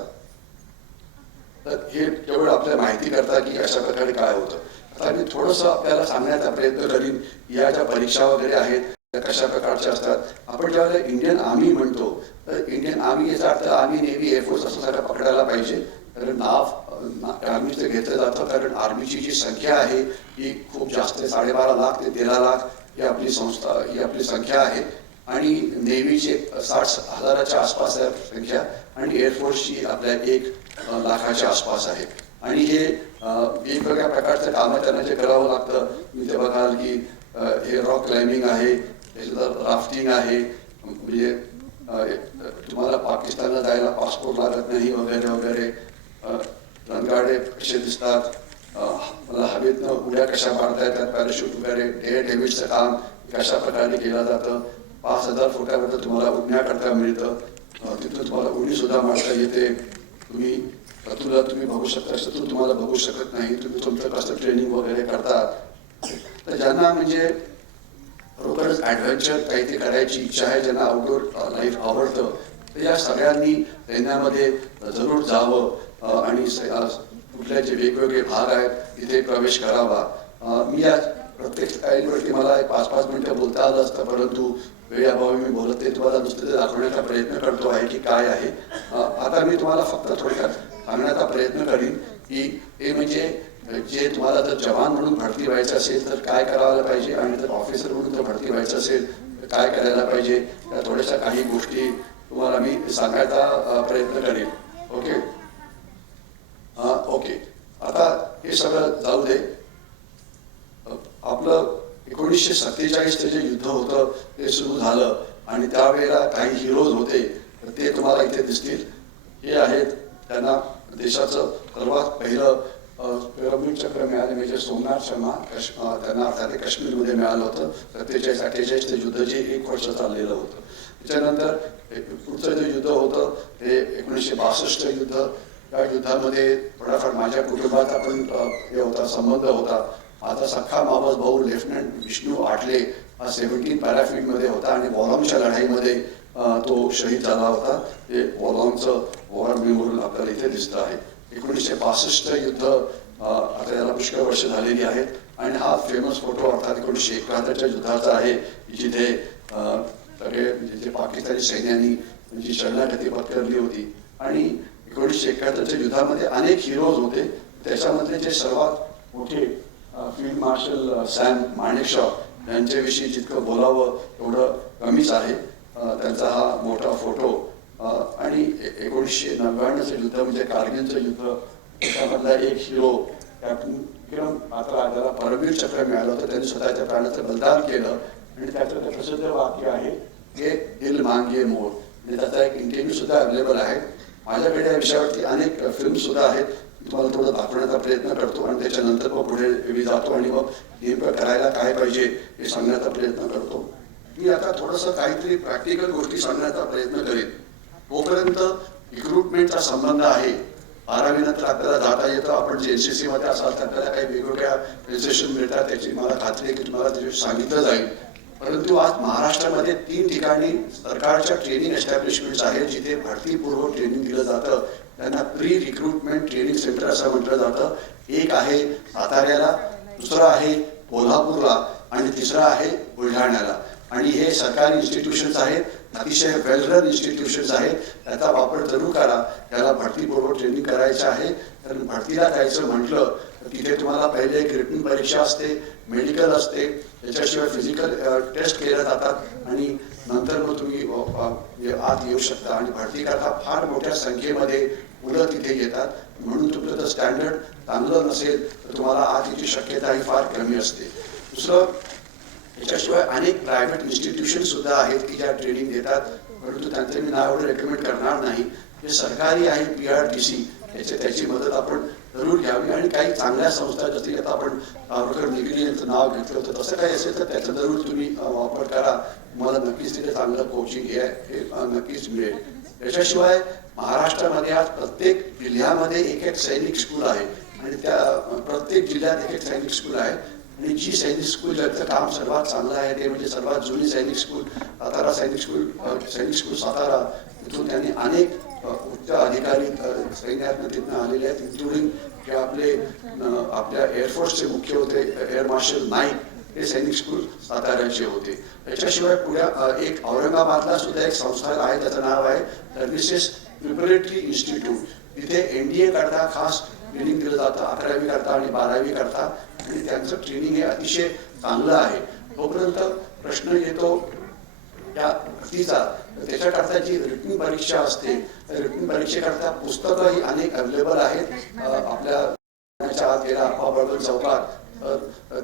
तर हे केवळ आपल्या माहिती करता की अशा प्रकारे काय होतं. आता मी थोडंसं आपल्याला सांगण्याचा प्रयत्न करीन. या ज्या परीक्षा वगैरे आहेत त्या कशा प्रकारच्या असतात. आपण ज्यावेळेला इंडियन आर्मी म्हणतो तर इंडियन आर्मी याचा अर्थ आर्मी, नेव्ही, एअरफोर्स असं सगळं पकडायला पाहिजे. कारण नाव आर्मीचं घेतलं जातं कारण आर्मीची जी संख्या आहे ही खूप जास्त आहे. 12.5 लाख ते 13 लाख ही आपली संस्था, ही आपली संख्या आहे. आणि नेव्हीची 60,000च्या आसपास आहे संख्या, आणि एअरफोर्सची आपल्या 1 लाखाच्या आसपास आहे. आणि हे वेगवेगळ्या प्रकारचं कामं त्यांना जे करावं लागतं. तुम्ही ते बघाल की हे रॉक क्लाइम्बिंग आहे, राफ्टिंग आहे, म्हणजे तुम्हाला पाकिस्तानला जायला पासपोर्ट लागत नाही वगैरे वगैरे. रणगाडे कसे दिसतात, मला हवेतनं उड्या कशा मारता येतात, पॅराशूट वगैरे, एअर डेव्हिडचं काम कशा प्रकारे केलं जातं. 5,000 फुटापर्यंत तुम्हाला उडण्या करता मिळतं. तिथून तुम्हाला उडी सुद्धा मारता येते. तुम्ही बघू शकता, शत्रू तुम्हाला बघू शकत नाही. तुम्ही तुमचं कसं ट्रेनिंग वगैरे करतात. तर ज्यांना म्हणजे खरोखरच ॲडव्हेंचर काहीतरी करायची इच्छा आहे, ज्यांना आउटडोर लाईफ आवडतं, तर या सगळ्यांनी सैन्यामध्ये जरूर जावं. आणि कुठले जे वेगवेगळे भाग आहेत तिथे प्रवेश करावा. मी या प्रत्येक स्टाईलवरती मला 5-5 मिनिटं बोलता आलं असतं, परंतु वेळेअभावी मी बोलत नाही. तुम्हाला नुसतं दाखवण्याचा प्रयत्न करतो आहे की काय आहे. आता मी तुम्हाला फक्त थोडक्यात सांगण्याचा प्रयत्न करीन की हे म्हणजे जे तुम्हाला जर जवान म्हणून भरती व्हायचं असेल तर काय करायला पाहिजे, आणि जर ऑफिसर म्हणून जर भरती व्हायचं असेल तर काय करायला पाहिजे. त्या थोड्याशा काही गोष्टी तुम्हाला मी सांगायचा प्रयत्न करेन. Okay okay. आता हे सगळं जाऊ दे. आपलं 1947 जे युद्ध होतं ते सुरू झालं, आणि त्यावेळेला काही हिरोज होते तर ते तुम्हाला इथे दिसतील. हे आहेत, त्यांना देशाचं सर्वात पहिलं रमवीर चक्र मिळाले मेजर सोमनाथ शर्मा त्यांना अर्थात काश्मीरमध्ये मिळालं होतं. 47-48 ते युद्ध जे 1 वर्ष चाललेलं होतं. त्याच्यानंतर पुढचं जे युद्ध होतं ते 1962 युद्ध. या युद्धामध्ये थोडाफार माझ्या कुटुंबाचा पण हे होता, संबंध होता. माझा सख्खा मावस भाऊ लेफ्टनंट विष्णू आठले हा 17 पॅराफील्डमध्ये होता आणि वॉलॉंगच्या लढाईमध्ये तो शहीद झाला होता. ते वॉलॉंगचं वॉर मेमोरियल आपल्याला इथे दिसतं आहे. 1962 युद्ध आता याला पुष्कळ वर्ष झालेली आहेत आणि हा फेमस फोटो अर्थात 1971च्या युद्धाचा आहे, जिथे सगळे पाकिस्तानी सैन्यांनी जी शरणागती पत्करली होती. आणि 1971च्या युद्धामध्ये अनेक हिरोज होते. त्याच्यामधले जे सर्वात मोठे फील्ड मार्शल सॅम माणेकशॉ यांच्याविषयी जितकं बोलावं तेवढं कमीच आहे. त्यांचा हा मोठा फोटो आणि 1999चं युद्ध म्हणजे कारगिलचं युद्ध, त्याच्यामधला एक हिरो कॅप्टन विक्रम बात्रा ज्याला परमवीर चक्र मिळालं होतं, त्यांनी स्वतःच्या प्राणाचं बलिदान केलं आणि त्याचं ते प्रसिद्ध वाक्य आहे की दिल मांगे मोर. आणि त्याचा एक इंटरव्ह्यू सुद्धा अवेलेबल आहे. माझ्याकडे या विषयावरती अनेक फिल्म सुद्धा आहेत. तुम्हाला थोडं दाखवण्याचा प्रयत्न करतो आणि त्याच्यानंतर मग पुढे जातो आणि मग नेमकं करायला काय पाहिजे हे सांगण्याचा प्रयत्न करतो. मी आता थोडंसं काहीतरी प्रॅक्टिकल गोष्टी सांगण्याचा प्रयत्न करेन. तोपर्यंत रिक्रुटमेंटचा संबंध आहे. 12वी नंतर आपल्याला जाता येतं. आपण जे NCC मध्ये असाल तर आपल्याला काही वेगवेगळ्या सेन्सेशन मिळतात, त्याची मला खात्री आहे की तुम्हाला त्याच्याविषयी सांगितलं जाईल. परंतु आज महाराष्ट्रामध्ये 3 ठिकाणी सरकारच्या ट्रेनिंग एस्टॅब्लिशमेंट्स आहेत जिथे भरतीपूर्व ट्रेनिंग दिलं जातं. त्यांना प्री रिक्रुटमेंट ट्रेनिंग सेंटर असं म्हटलं जातं. एक आहे साताऱ्याला, दुसरं आहे कोल्हापूरला आणि तिसरं आहे बुलढाण्याला. आणि हे सरकारी इन्स्टिट्यूशन्स आहेत, अतिशय वेल रन इन्स्टिट्यूशन्स आहेत. त्याचा वापर जरूर करा. त्याला भरतीपूर्व ट्रेनिंग करायचं आहे. कारण भरतीला जायचं म्हटलं तर तिथे तुम्हाला पहिले एक रिटन परीक्षा असते, मेडिकल असते, त्याच्याशिवाय फिजिकल टेस्ट केल्या जातात आणि नंतर मग तुम्ही आत येऊ शकता. आणि भरती करता फार मोठ्या संख्येमध्ये मुलं तिथे येतात. म्हणून तुमचं जर स्टँडर्ड चांगलं नसेल तर तुम्हाला आत याची शक्यता ही फार कमी असते. दुसरं, याच्याशिवाय अनेक प्रायव्हेट इन्स्टिट्यूशन सुद्धा आहेत की ज्या ट्रेनिंग देतात, परंतु त्यांचं मी नाव एवढं रेकमेंड करणार नाही. जे सरकारी आहे PRTC त्याची मदत आपण जरूर घ्यावी. आणि काही चांगल्या संस्था जसं आता आपण सावरकर डिग्री यांचं नाव घेतलं होतं तसं काही असेल तर त्याचा जरूर तुम्ही वापर करा. तुम्हाला नक्कीच तिथे चांगलं कोचिंग हे नक्कीच मिळेल. त्याच्याशिवाय महाराष्ट्रामध्ये आज प्रत्येक जिल्ह्यामध्ये एक सैनिक स्कूल आहे आणि त्या प्रत्येक जिल्ह्यात एक सैनिक स्कूल आहे. आणि जी सैनिक स्कूल ज्याचं काम सर्वात चांगलं आहे ते म्हणजे सर्वात जुनी सैनिक स्कूल सातारा सैनिक स्कूल सातारा. तिथून त्यांनी अनेक उच्च अधिकारी सैन्यातनं तिथनं आलेले आहेत, इन्क्लुडिंग जे आपल्या एअरफोर्सचे मुख्य होते एअर मार्शल नाईक, हे सैनिक स्कूल साताऱ्याचे होते. त्याच्याशिवाय पुढे एक औरंगाबादला सुद्धा एक संस्था आहे, त्याचं नाव आहे सर्व्हिसेस प्रिपरेटरी इन्स्टिट्यूट. तिथे NDA करता खास ट्रेनिंग दिलं जातं, 11वी करता आणि 12वी करता. आणि त्यांचं ट्रेनिंग हे अतिशय चांगलं आहे. तोपर्यंत प्रश्न येतो त्या भरतीचा. त्याच्याकरता जी रिटन परीक्षा असते, रिटन परीक्षेकरता पुस्तकं ही अनेक अवेलेबल आहेत. आपल्या आत गेला बळवंत चौकात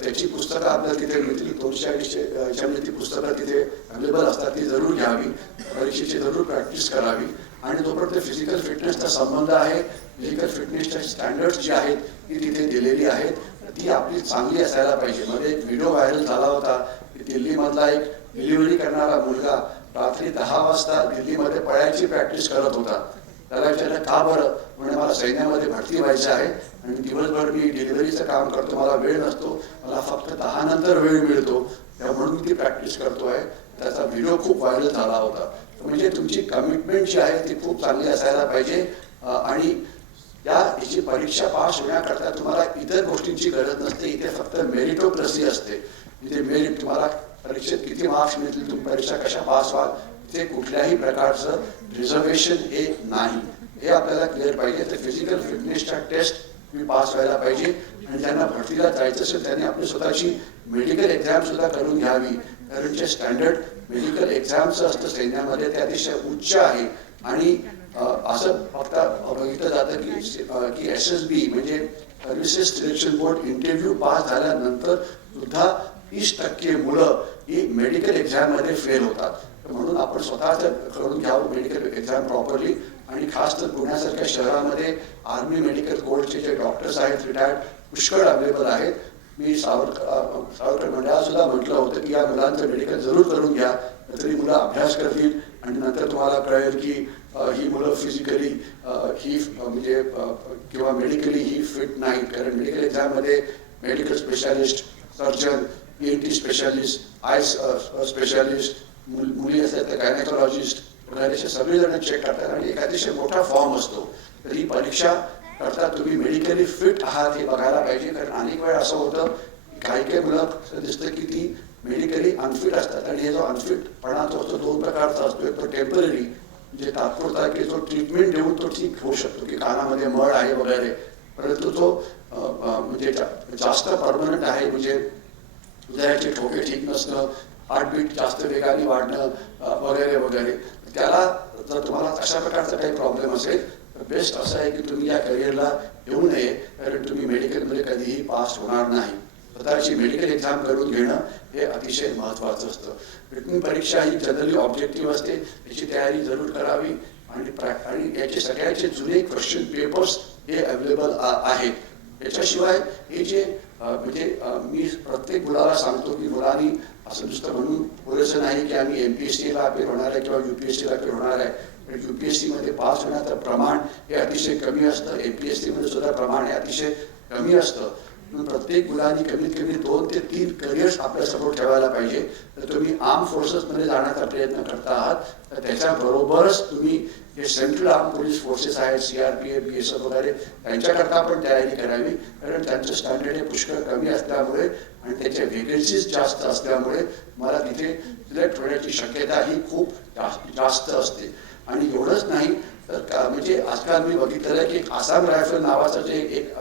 त्याची पुस्तकं आपल्याला तिथे मिळतील. 200-250 ती पुस्तकं तिथे अवेलेबल असतात. ती जरूर घ्यावी, परीक्षेची जरूर प्रॅक्टिस करावी. आणि तोपर्यंत फिजिकल फिटनेसचा संबंध आहे. फिजिकल फिटनेसच्या स्टँडर्ड्स जी आहेत ती तिथे दिलेली आहेत, ती आपली चांगली असायला पाहिजे. मध्ये एक व्हिडिओ व्हायरल झाला होता की दिल्लीमधला एक डिलिव्हरी करणारा मुलगा रात्री 10 वाजता दिल्लीमध्ये पळायची प्रॅक्टिस करत होता. त्याला विचारलं का बरं? म्हणजे मला सैन्यामध्ये भरती व्हायचं आहे आणि दिवसभर मी डिलिव्हरीचं काम करतो, मला वेळ नसतो, मला फक्त 10 नंतर वेळ मिळतो, म्हणून ती प्रॅक्टिस करतोय. त्याचा व्हिडिओ खूप व्हायरल झाला होता. म्हणजे तुमची कमिटमेंट जी आहे ती खूप चांगली असायला पाहिजे. आणि याची परीक्षा पास होण्याकरता तुम्हाला इतर गोष्टींची गरज नसते. इथे फक्त मेरिटोक्रेसी असते. इथे मेरिट, तुम्हाला परीक्षेत किती मार्क्स मिळतील, तुम्ही परीक्षा कशा पास व्हाल, इथे कुठल्याही प्रकारचं रिझर्वेशन हे नाही. हे आपल्याला क्लिअर पाहिजे. तर फिजिकल फिटनेसच्या टेस्ट तुम्ही पास व्हायला पाहिजे. आणि ज्यांना भरतीला जायचं असेल त्यांनी आपली स्वतःची मेडिकल एक्झाम सुद्धा करून घ्यावी. कारण जे स्टँडर्ड मेडिकल एक्झामचं असतं सैन्यामध्ये ते अतिशय उच्च आहे. आणि असं फक्त बघितलं जातं की SSB म्हणजे services selection board interview pass झाल्यानंतर सुद्धा 30% मुलं ही मेडिकल एक्झाममध्ये फेल होतात. म्हणून आपण स्वतःच करून घ्यावं मेडिकल एक्झाम प्रॉपरली. आणि खास तर पुण्यासारख्या शहरामध्ये आर्मी मेडिकल कोर्सचे जे डॉक्टर्स आहेत रिटायर्ड पुष्कळ अवेलेबल आहेत. मी सावरकर मंडळाला सुद्धा म्हटलं होतं की या मुलांचं मेडिकल जरूर करून घ्या, तरी मुलं अभ्यास करतील आणि नंतर तुम्हाला कळेल की ही मुलं फिजिकली ही म्हणजे किंवा मेडिकली ही फिट नाहीत. कारण मेडिकल एक्झाममध्ये medical specialist, surgeon, ENT specialist, eyes specialist, मुली असतात तर गायनेकॉलॉजिस्ट वगैरे असे सगळेजण चेक करतात आणि एक अतिशय मोठा फॉर्म असतो. तर ही परीक्षा करता तुम्ही मेडिकली फिट आहात हे बघायला पाहिजे. कारण अनेक वेळा असं होतं की काही मुलं असं दिसतं की ती मेडिकली अनफिट असतात आणि हे जो अनफिटपणा तो असतो दोन प्रकारचा असतो. एक तो टेम्पररी म्हणजे तात्पुरता की जो ट्रीटमेंट देऊन तो ठीक होऊ शकतो की कानामध्ये मळ आहे वगैरे, परंतु तो म्हणजे जास्त परमनंट आहे म्हणजे हृदयाचे ठोके ठीक नसणं, हार्टबीट जास्त वेगाने वाढणं वगैरे वगैरे. त्याला जर तुम्हाला अशा प्रकारचा काही प्रॉब्लेम असेल तर बेस्ट असं आहे की तुम्ही या करिअरला येऊ नये. कारण तुम्ही मेडिकलमध्ये कधीही पास होणार नाही. स्वतःची मेडिकल एक्झाम करून घेणं हे अतिशय महत्त्वाचं असतं. रिटन परीक्षा ही जनरली ऑब्जेक्टिव्ह असते, त्याची तयारी जरूर करावी आणि याचे सगळ्याचे जुने क्वेश्चन पेपर्स हे अवेलेबल आहेत. याच्याशिवाय हे जे म्हणजे मी प्रत्येक मुलाला सांगतो की मुलांनी असं नुसतं म्हणून पुरेसं नाही की आम्ही MPSCला अपेअर होणार आहे किंवा UPSCला अपेअर होणार आहे. UPSCमध्ये पास होण्याचं प्रमाण हे अतिशय कमी असतं, MPSCमध्ये सुद्धा प्रमाण हे अतिशय कमी असतं. म्हणून प्रत्येक मुलांनी कमीत कमी 2 ते 3 करिअर्स आपल्यासमोर ठेवायला पाहिजे. तर तुम्ही आर्म फोर्सेसमध्ये जाण्याचा प्रयत्न करता आहात तर त्याच्याबरोबरच तुम्ही जे सेंट्रल आर्म पोलीस फोर्सेस आहेत, CRPF, BSF वगैरे त्यांच्याकरता पण तयारी करावी. कारण त्यांचं स्टँडर्ड हे पुष्कळ कमी असल्यामुळे आणि त्याच्या वेकेन्सीज जास्त असल्यामुळे मला तिथे सिलेक्ट होण्याची शक्यता ही खूप जास्त असते. आणि एवढंच नाही तर म्हणजे आजकाल मी बघितलेलं आहे की आसाम रायफल नावाचं जे एक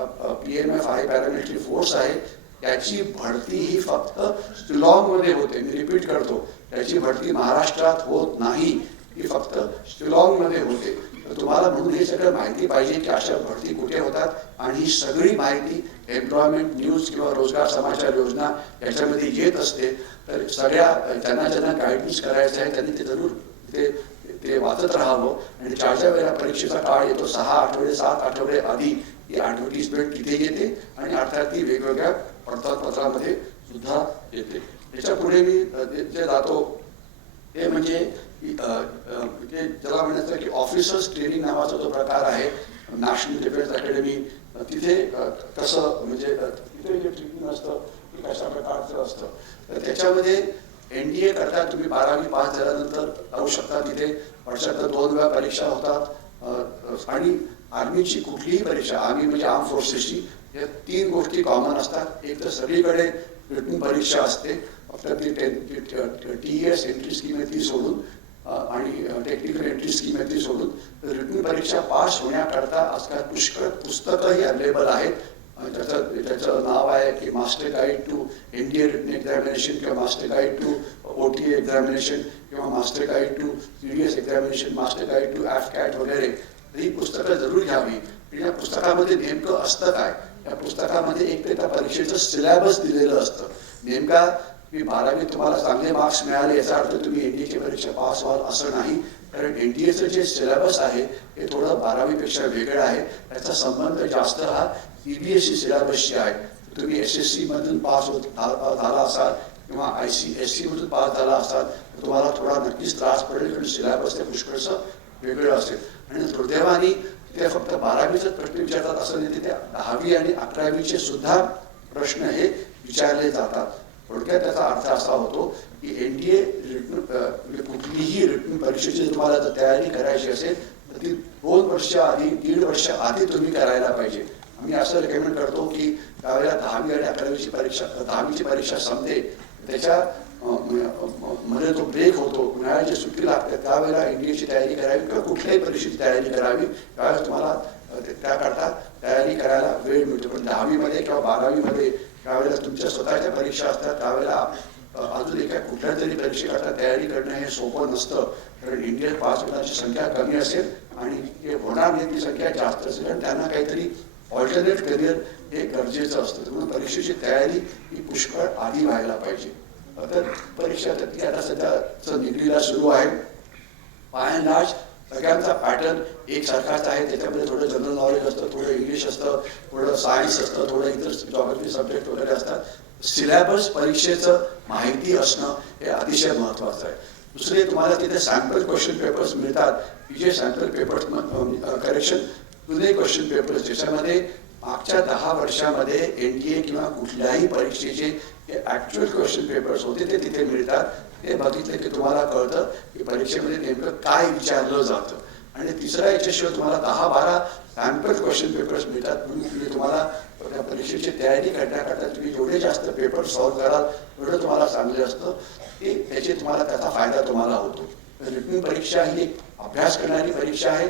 PMF आहे, पॅरामिलिटरी फोर्स आहे, त्याची भरती ही फक्त शिलाँगमध्ये होते. मी रिपीट करतो, त्याची भरती महाराष्ट्रात होत नाही, ही फक्त शिलाँगमध्ये होते. तर तुम्हाला म्हणून हे सगळं माहिती पाहिजे की अशा भरती कुठे होतात आणि ही सगळी माहिती एम्प्लॉयमेंट न्यूज किंवा रोजगार समाचार योजना याच्यामध्ये येत असते. तर सगळ्या ज्यांना गायडन्स करायचं आहे त्यांनी ते जरूर ते वाचत राहावं. आणि ज्या वेळेला परीक्षेचा काळ येतो 6 आठवडे 7 आठवडे आधी ही ॲडव्हर्टिजमेंट तिथे येते आणि अर्थात ती वेगवेगळ्या वर्तमानपत्रामध्ये सुद्धा येते. त्याच्या पुढे मी जे जातो ते म्हणजे ज्याला म्हणायचं की ऑफिसर्स ट्रेनिंग नावाचा जो प्रकार आहे नॅशनल डिफेन्स अकॅडमी, तिथे कसं म्हणजे तिथे जे ट्रेनिंग असतं ते कशा प्रकारचं असतं. तर त्याच्यामध्ये NDA करता तुम्ही 12वी पास झाल्यानंतर जाऊ शकता. तिथे वर्षात 2 वेळा परीक्षा होतात आणि आर्मीची कुठलीही परीक्षा, आर्मी म्हणजे आर्म फोर्सेसची, या 3 गोष्टी कॉमन असतात. एक तर सगळीकडे रिटन परीक्षा असते, फक्त ती TES एंट्री स्कीम आहे ती सोडून आणि टेक्निकल एंट्री स्कीम आहे ती सोडून. रिटन परीक्षा पास होण्याकरता आजकाल पुष्कळ पुस्तकंही अवेलेबल आहेत. त्याचं नाव आहे की master guide to NDA written examination किंवा master guide to OTA examination किंवा master guide to CDS examination, master guide to AFCAT वगैरे. ही पुस्तकं जरूर घ्यावी. या पुस्तकामध्ये नेमकं असतं काय, या पुस्तकामध्ये एक तर त्या परीक्षेचं सिलेबस दिलेलं असतं. नेमका मी 12वी तुम्हाला चांगले मार्क्स मिळाले याचा अर्थ तुम्ही NDAची परीक्षा पास व्हाल असं नाही. कारण NDAचं जे सिलेबस आहे ते थोडं 12वीपेक्षा वेगळं आहे. त्याचा संबंध जास्त हा CBSE सिलेबसशी आहे. तुम्ही SSC मधून पास झाला असाल किंवा ICSE मधून पास झाला असाल तर तुम्हाला थोडा नक्कीच त्रास पडेल, कारण सिलेबस ते पुष्कळसं वेगळं असेल. आणि दुर्दैवाने ते फक्त 12वीचंच प्रश्न विचारतात असं नाही, तिथे 10वी आणि 11वीचे सुद्धा प्रश्न हे विचारले जातात. थोडक्यात त्याचा अर्थ असा होतो की NDA कुठलीही रिटन परीक्षेची तुम्हाला जर तयारी करायची असेल तर ती 2 वर्ष आधी 1.5 वर्ष आधी तुम्ही करायला पाहिजे. आम्ही असं रेकमेंड करतो की त्यावेळेला 10वी आणि 11वीची परीक्षा, 10वीची परीक्षा संपते त्याच्या मध्ये जो ब्रेक होतो, उन्हाळ्याची सुट्टी लागते, त्यावेळेला NDAची तयारी करावी किंवा कुठल्याही परीक्षेची तयारी करावी. त्यावेळेस तुम्हाला त्याकरता तयारी करायला वेळ मिळतो. पण 10वीमध्ये किंवा 12वीमध्ये त्यावेळेला तुमच्या स्वतःच्या परीक्षा असतात, त्यावेळेला अजून एका कुठल्या तरी परीक्षेकरता तयारी करणं हे सोपं नसतं. कारण इंडियन पास होण्याची संख्या कमी असेल आणि हे होणार नाही ती संख्या जास्त असेल आणि त्यांना काहीतरी ऑल्टरनेट करिअर हे गरजेचं असतं. म्हणून परीक्षेची तयारी ही पुष्कळ आधी व्हायला पाहिजे. तर परीक्षा ती आता सध्या निगडीला सुरू आहे. बाय अँड लार्ज सगळ्यांचा पॅटर्न एकसारखाच आहे. त्याच्यामध्ये थोडं जनरल नॉलेज असतं, थोडं इंग्लिश असतं, थोडं सायन्स असतं, थोडं इतर जॉग्रफी सब्जेक्ट वगैरे असतात. सिलेबस परीक्षेचं माहिती असणं हे अतिशय महत्त्वाचं आहे. दुसरे तुम्हाला तिथे सॅम्पल क्वेश्चन पेपर्स मिळतात की जे सॅम्पल पेपर्स करेक्शन जुने क्वेश्चन पेपर्स ज्याच्यामध्ये मागच्या 10 वर्षामध्ये NTA किंवा कुठल्याही परीक्षेचे जे ॲक्च्युअल क्वेश्चन पेपर्स होते ते तिथे मिळतात. ते बघितले की तुम्हाला कळतं की परीक्षेमध्ये नेमकं काय विचारलं जातं. आणि तिसरा याच्याशिवाय तुम्हाला 10-12 सॅम्पल क्वेश्चन पेपर्स मिळतात. म्हणून तुम्हाला त्या परीक्षेची तयारी करता तुम्ही जेवढे जास्त पेपर सॉल्व्ह कराल तेवढं तुम्हाला चांगले असतं. ते त्याचे तुम्हाला त्याचा फायदा तुम्हाला होतो. रिटन परीक्षा ही एक अभ्यास करणारी परीक्षा आहे.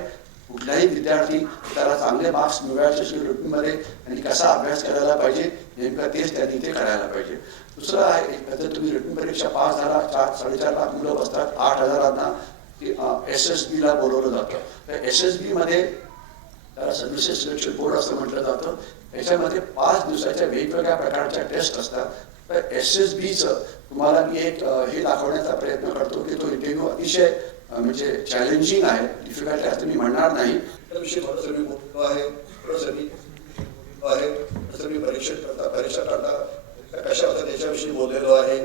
कुठलाही विद्यार्थी त्याला चांगले मार्क्स मिळवायचे असेल रिटनमध्ये आणि कसा अभ्यास करायला पाहिजे नेमकं तेच त्यांनी ते करायला पाहिजे. दुसरं आहे जर तुम्ही रिटन परीक्षा पास झाला 4-4.5 लाख मुलं बसतात 8,000 SSBला बोलवलं जातं. तर SSBमध्ये त्याला सर्व्हिसेस सिलेक्शन बोर्ड असं म्हटलं जातं. याच्यामध्ये 5 दिवसाच्या वेगवेगळ्या प्रकारच्या टेस्ट असतात. तर SSBचं तुम्हाला मी एक हे दाखवण्याचा प्रयत्न करतो की तो इंटरव्ह्यू अतिशय म्हणजे चॅलेंजिंग आहे, डिफिकल्ट आहे असं मी म्हणणार नाही. त्याविषयी थोडंसं मी बोलतो आहे, थोडंसं मी परीक्षा करता कशा होत्या त्याच्याविषयी बोललेलो आहे.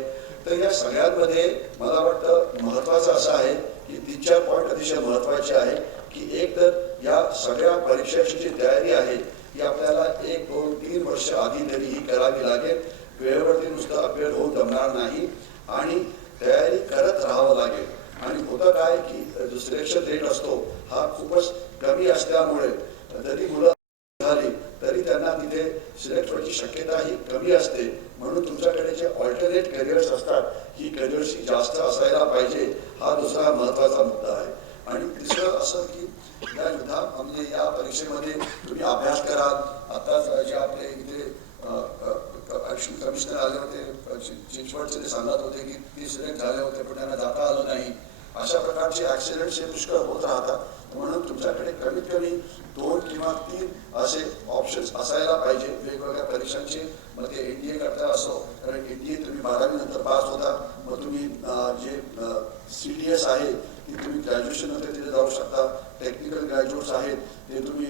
तर या सगळ्यांमध्ये मला वाटतं महत्त्वाचं असं आहे की 3-4 पॉईंट अतिशय महत्त्वाचे आहे की एक तर या सगळ्या परीक्षेची जी तयारी आहे ही आपल्याला 1-2-3 वर्ष आधी तरी ही करावी लागेल. वेळेवरती नुसतं अपडेट होऊन जमणार नाही आणि तयारी करत राहावं लागेल. आणि होतं काय की जो सिलेक्शन रेट असतो हा खूपच कमी असल्यामुळे जरी मुलं झाली तरी त्यांना तिथे सिलेक्ट व्हायची शक्यता ही कमी असते. म्हणून तुमच्याकडे जे ऑल्टरनेट करिअर्स असतात ही करिअर्सची जास्त असायला पाहिजे. हा दुसरा महत्त्वाचा मुद्दा आहे. आणि तिसरं असं की या म्हणजे या परीक्षेमध्ये तुम्ही अभ्यास कराल. आताच जे आपले इथे कमिशनर आले होते चिंचवडचे ते सांगत होते की ते सिलेक्ट झाले होते पण त्यांना जाता आलं नाही. अशा प्रकारचे ॲक्सिडेंट्स हे पुष्कळ होत राहतात. म्हणून तुमच्याकडे कमीत कमी 2 किंवा 3 असे ऑप्शन्स असायला पाहिजे वेगवेगळ्या परीक्षांचे. मग ते NDA करता असो, कारण NDA तुम्ही 12वी नंतर पास होता. मग तुम्ही जे CDS आहे ती तुम्ही ग्रॅज्युएशन नंतर तिथे जाऊ शकता. टेक्निकल ग्रॅज्युएट्स आहेत ते तुम्ही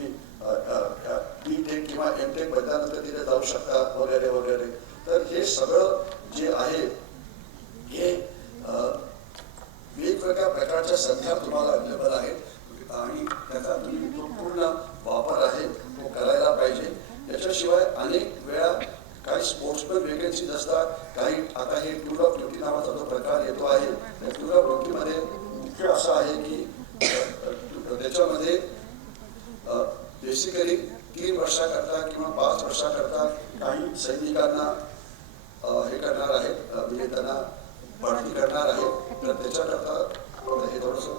BTech किंवा MTech बदल्यानंतर तिथे जाऊ शकता वगैरे वगैरे. तर हे सगळं जे आहे हे वेगवेगळ्या प्रकारच्या संख्या तुम्हाला अवेलेबल आहेत आणि त्याचा तुम्ही तो पूर्ण वापर आहे तो करायला पाहिजे. याच्याशिवाय अनेक वेळा काही स्पोर्ट्समन वेकेन्सीज असतात. काही आता हे टूर ऑफ ड्युटी नावाचा जो प्रकार येतो आहे त्या टूर ऑफ ड्युटीमध्ये मुख्य असं आहे की त्याच्यामध्ये बेसिकली 3 वर्षाकरता किंवा 5 वर्षाकरता काही सैनिकांना हे करणार आहेत म्हणजे त्यांना भरती करणार आहे. तर त्याच्याकरता हे थोडंसं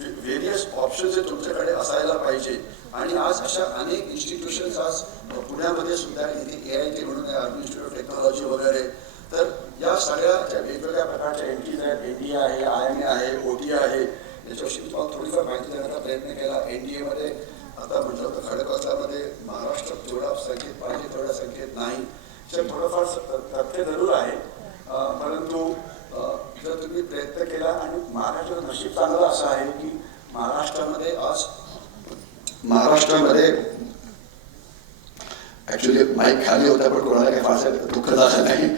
व्हेरियस ऑप्शन्स हे तुमच्याकडे असायला पाहिजे. आणि आज अशा अनेक इन्स्टिट्यूशन्स आज पुण्यामध्ये सुद्धा इथे AIT म्हणून आहे, आर्मी इन्स्टिट्यूट ऑफ टेक्नॉलॉजी वगैरे. तर या सगळ्या ज्या वेगवेगळ्या प्रकारच्या एंट्रीज आहेत, NDA आहे, IMA आहे, OT आहे, याच्याविषयी तुम्हाला थोडीफार माहिती देण्याचा प्रयत्न केला. NDA मध्ये आता म्हटलं तर खडकवासल्यामध्ये महाराष्ट्र जेवढा संख्येत पाहिजे तेवढ्या संख्येत नाही. थोडंफार तथ्य जरूर आहे. परंतु जर तुम्ही प्रयत्न केला आणि महाराष्ट्राचं नशीब चांगलं असं आहे की महाराष्ट्रामध्ये ऍक्च्युली माईक खाली होता पण कोणाला काही फारसं दुःख झालं नाही.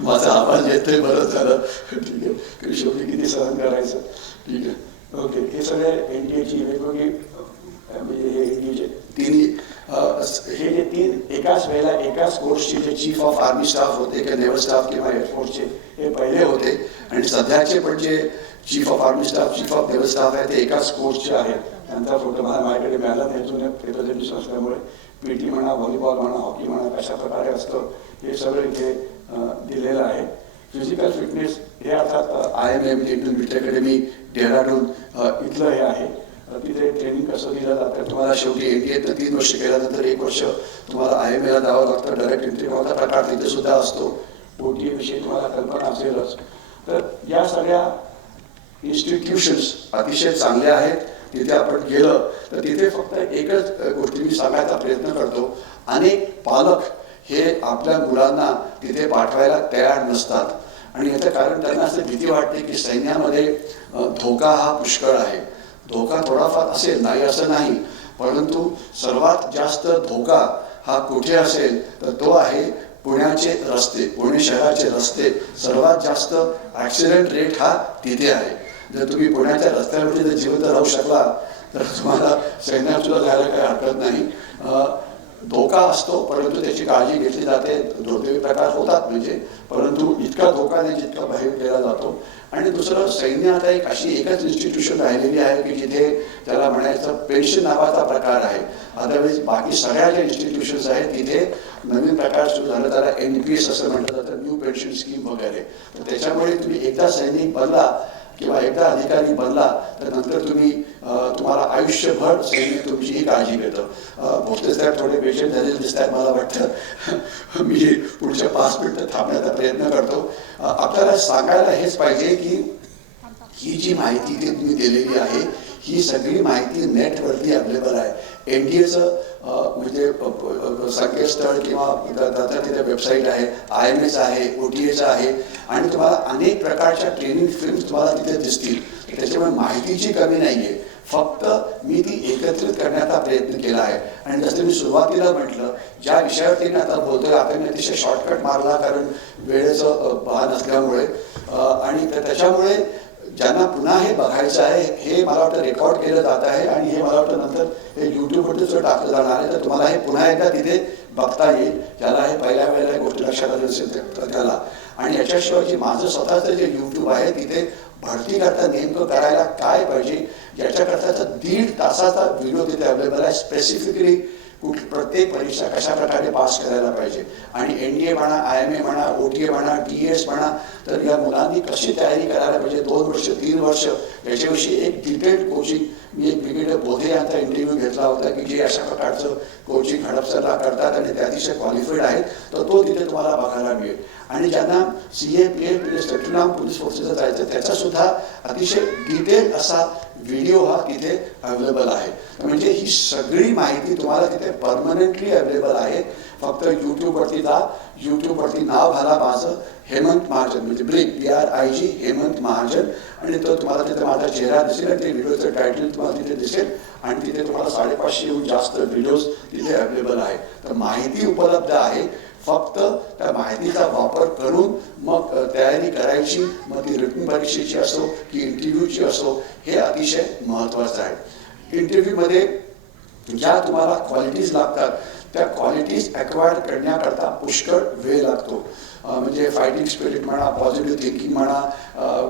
माझा आवाज येतोय बरं झालं. ठीक आहे, शेवटी किती सहन करायचं. ठीक आहे, ओके. हे सगळे NDAची वेगवेगळी म्हणजे हे NDAचे तिन्ही हे जे 3 एकाच वेळेला एकाच कोर्सचे जे चीफ ऑफ आर्मी स्टाफ होते किंवा नेव्हल स्टाफ किंवा एअरफोर्सचे हे पहिले होते आणि सध्याचे पण जे chief of army staff chief of naval staff आहे ते एकाच कोर्सचे आहेत. त्यांचा फोटो मला माझ्याकडे मिळाला नाही. जुने रिप्रेझेंटेशन असल्यामुळे PT म्हणा, व्हॉलीबॉल म्हणा, हॉकी म्हणा कशा प्रकारे असतं हे सगळं इथे दिलेलं आहे. फिजिकल फिटनेस हे अर्थात IMA म्हणजे इंडियन मिलिटरी अकॅडमी डेहराडून इथलं हे आहे. तिथे ट्रेनिंग कसं दिलं जातं. तुम्हाला शेवटी NDA 3 वर्ष केल्यानंतर 1 वर्ष तुम्हाला IMAला जावं लागतं. डायरेक्ट एंट्री नावाचा प्रकार तिथे सुद्धा असतो. OTA विषयी तुम्हाला कल्पना असेलच. तर या सगळ्या इन्स्टिट्यूशन्स अतिशय चांगल्या आहेत. तिथे आपण गेलं तर तिथे फक्त एकच गोष्टी मी सांगायचा प्रयत्न करतो. अनेक पालक हे आपल्या मुलांना तिथे पाठवायला तयार नसतात आणि याचं कारण त्यांना असं भीती वाटते की सैन्यामध्ये धोका हा पुष्कळ आहे. धोका थोडाफार असेल, नाही असं नाही, परंतु सर्वात जास्त धोका हा कुठे असेल तर तो आहे पुण्याचे रस्ते. पुणे शहराचे रस्ते सर्वात जास्त ॲक्सिडेंट रेट हा तिथे आहे. जर तुम्ही पुण्याच्या रस्त्यावरती जर जिवंत राहू शकला तर तुम्हाला सैन्यात सुद्धा जायला काही हरकत नाही. धोका असतो परंतु त्याची काळजी घेतली जाते. दुर्दैवी प्रकार होतात म्हणजे, परंतु इतका धोका नाही जितका बाहेर केला जातो. आणि दुसरं, सैन्य आता एकच इन्स्टिट्यूशन राहिलेली आहे की जिथे त्याला म्हणायचं पेन्शन नावाचा प्रकार आहे. अदरवाईज बाकी सगळ्या ज्या इन्स्टिट्यूशन्स आहेत तिथे नवीन प्रकार सुरू झाला, त्याला NPS असं म्हटलं जातं, न्यू पेन्शन स्कीम वगैरे. तर त्याच्यामुळे तुम्ही एकदा सैनिक बनला किंवा एकदा अधिकारी बनला तर नंतर तुम्हाला आयुष्यभर सैनिक तुमची ही काळजी घेतं. भोसले साहेब थोडे पेशंट झालेले दिसत आहेत मला वाटतं. मी पुढच्या 5 मिनिटं थांबण्याचा प्रयत्न करतो. आपल्याला सांगायला हेच पाहिजे की ही जी माहिती ती तुम्ही दिलेली आहे ही सगळी माहिती नेटवरती अवेलेबल आहे. NDAचं म्हणजे संकेतस्थळ किंवा तिथे वेबसाईट आहे, IMS आहे, OTAचं आहे आणि तुम्हाला अनेक प्रकारच्या ट्रेनिंग फिल्म्स तुम्हाला तिथे दिसतील. त्याच्यामुळे माहितीची कमी नाही आहे, फक्त मी ती एकत्रित करण्याचा प्रयत्न केला आहे. आणि जसं मी सुरुवातीला म्हटलं, ज्या विषयावरती मी आता बोलतोय आपण अतिशय शॉर्टकट मारला कारण वेळेचं भान असल्यामुळे. आणि त्याच्यामुळे ज्यांना पुन्हा हे बघायचं आहे हे मला वाटतं रेकॉर्ड केलं जात आहे आणि हे मला वाटतं नंतर हे यूट्यूबवरती सुद्धा टाकलं जाणार आहे. तर तुम्हाला हे पुन्हा एकदा तिथे बघता येईल, ज्याला हे पहिल्या वेळेला गोष्टी लक्षात आली असेल त्याला. आणि याच्याशिवाय जे माझं स्वतःचं जे यूट्यूब आहे तिथे भरती करता नेमकं करायला काय पाहिजे याच्याकरताचा 1.5 तासाचा व्हिडिओ तिथे अवेलेबल आहे. स्पेसिफिकली प्रत्येक परीक्षा कशा प्रकारे पास करायला पाहिजे आणि NDA म्हणा, IMA म्हणा, OTA म्हणा, TS म्हणा, तर या मुलांनी कशी तयारी करायला पाहिजे 2 वर्ष 3 वर्ष याच्याविषयी एक डिटेल्ड कोचिंग. मी एक ब्रिगेडियर बोधे यांचा इंटरव्ह्यू घेतला होता की जे अशा प्रकारचं कोचिंग हडपसरला करतात आणि ते अतिशय क्वालिफाईड आहेत, तर तो तिथे तुम्हाला बघायला मिळेल. आणि ज्यांना CA, PF म्हणजे सेंट्रल आर्म पोलीस फोर्सेसला जायचं त्याचासुद्धा अतिशय डिटेल असा व्हिडिओ हा तिथे अवेलेबल आहे. म्हणजे ही सगळी माहिती तुम्हाला तिथे परमनंटली अवेलेबल आहे. फक्त यूट्यूबवरती जा, यूट्यूबवरती नाव घाला माझं हेमंत महाजन, म्हणजे BRIG हेमंत महाजन, आणि तो तुम्हाला तिथे माझा चेहरा दिसेल आणि ते व्हिडिओचं टायटल तुम्हाला तिथे दिसेल आणि तिथे तुम्हाला 550हून जास्त व्हिडिओज तिथे अवेलेबल आहे. तर माहिती उपलब्ध आहे, फक्त त्या माहितीचा वापर करून मग तयारी करायची, मग ती रिटन परीक्षेची असो की इंटरव्ह्यूची असो, हे अतिशय महत्त्वाचं आहे. इंटरव्ह्यूमध्ये ज्या तुम्हाला क्वालिटीज लागतात त्या क्वालिटीज ॲक्वायर्ड करण्याकरता पुष्कळ वेळ लागतो. म्हणजे फायटिंग स्पिरिट म्हणा, पॉझिटिव्ह थिंकिंग म्हणा,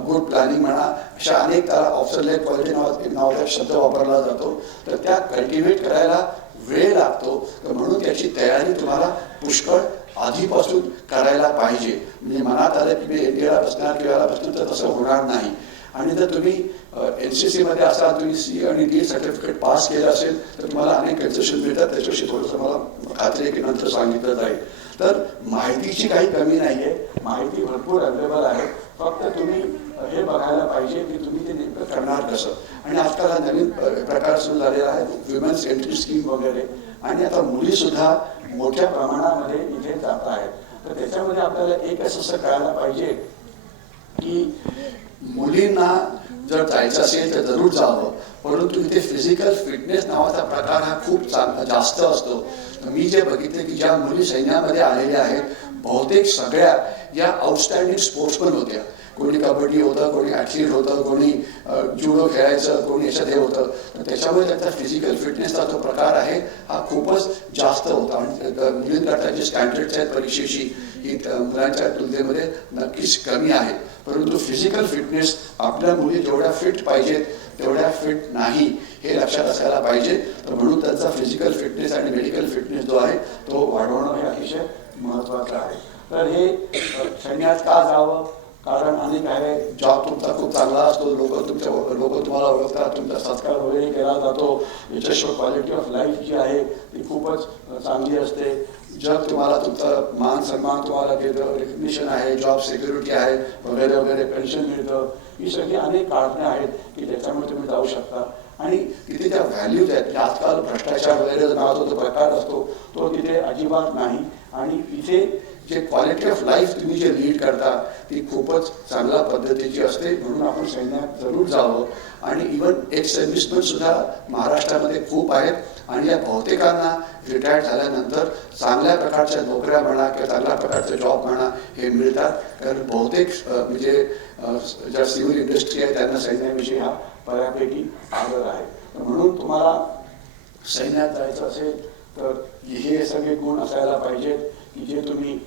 गुड प्लॅनिंग म्हणा, अशा अनेक त्याला ऑफिसर लाईक क्वालिटी नावाचा शब्द वापरला जातो. तर त्या कल्टिवेट करायला वेळ लागतो. तर म्हणून त्याची तयारी तुम्हाला पुष्कळ आधीपासून करायला पाहिजे. म्हणजे मनात आलं की मी NDAला बसणार किंवा बसणार तर तसं होणार नाही. आणि जर तुम्ही NCCमध्ये असाल, तुम्ही C आणि D सर्टिफिकेट पास केलं असेल तर तुम्हाला अनेक कन्सेशन मिळतात. त्याच्याविषयी थोडंसं मला खात्री आहे की नंतर सांगितलं जाईल. तर माहितीची काही कमी नाही आहे, माहिती भरपूर अवेलेबल आहे. फक्त तुम्ही हे बघायला पाहिजे की तुम्ही ते नेमकं करणार कसं. आणि आजकाल हा नवीन प्रकार सुरू झालेला आहे, विमेन्स एंट्री स्कीम वगैरे, आणि आता मुलीसुद्धा मोठ्या प्रमाणामध्ये इथे जात आहेत. तर त्याच्यामध्ये आपल्याला एकच असं कळायला पाहिजे की मुलींना जर जायचं असेल तर जरूर जावं, परंतु इथे फिजिकल फिटनेस नावाचा प्रकार हा खूप जास्त असतो. मी जे बघितले की ज्या मुली सैन्यामध्ये आलेल्या आहेत बहुतेक सगळ्या या आउटस्टँडिंग स्पोर्ट्समन होत्या. कोणी कबड्डी होतं, कोणी ॲथलीट होतं, कोणी जुडो खेळायचं, कोणी याच्यात हे होतं. तर त्याच्यामुळे त्यांचा फिजिकल फिटनेसचा जो प्रकार आहे हा खूपच जास्त होता. आणि मुलींकरता जे स्टँडर्ड्स आहेत परीक्षेची ही मुलांच्या तुलनेमध्ये नक्कीच कमी आहे. परंतु फिजिकल फिटनेस आपल्या मुली जेवढ्या फिट पाहिजेत तेवढ्या फिट नाही हे लक्षात असायला पाहिजे. तर म्हणून त्यांचा फिजिकल फिटनेस आणि मेडिकल फिटनेस जो आहे तो वाढवणं हे अतिशय महत्त्वाचं आहे. तर हे सैन्यात का जावं, कारण अनेक आहे, जॉब तुमचा खूप चांगला असतो, लोक तुम्हाला ओळखतात, तुमचा सत्कार वगैरे केला जातो, याच्याशिवाय क्वालिटी ऑफ लाईफ जी आहे ती खूपच चांगली असते. जग तुम्हाला तुमचा मान सन्मान तुम्हाला देतं, रिकग्निशन आहे, जॉब सिक्युरिटी आहे वगैरे वगैरे, पेन्शन मिळतं. ही सगळी अनेक कारणे आहेत की त्याच्यामुळे तुम्ही जाऊ शकता. आणि तिथे ज्या व्हॅल्यूज आहेत, आजकाल भ्रष्टाचार अत्याचार वगैरे नावाचा जो प्रकार असतो तो तिथे अजिबात नाही. आणि इथे जे क्वालिटी ऑफ लाईफ तुम्ही जे लीड करता ती खूपच चांगल्या पद्धतीची असते. म्हणून आपण सैन्यात जरूर जावं. आणि इवन एक्स सर्व्हिसमन सुद्धा महाराष्ट्रामध्ये खूप आहेत आणि या बहुतेकांना रिटायर्ड झाल्यानंतर चांगल्या प्रकारच्या नोकऱ्या म्हणा किंवा चांगल्या प्रकारचे जॉब म्हणा हे मिळतात. कारण बहुतेक म्हणजे ज्या सिव्हिल इंडस्ट्री आहे त्यांना सैन्याविषयी हा बऱ्यापैकी आदर आहे. म्हणून तुम्हाला सैन्यात जायचं असेल तर हे सगळे गुण असायला पाहिजेत की जे तुम्ही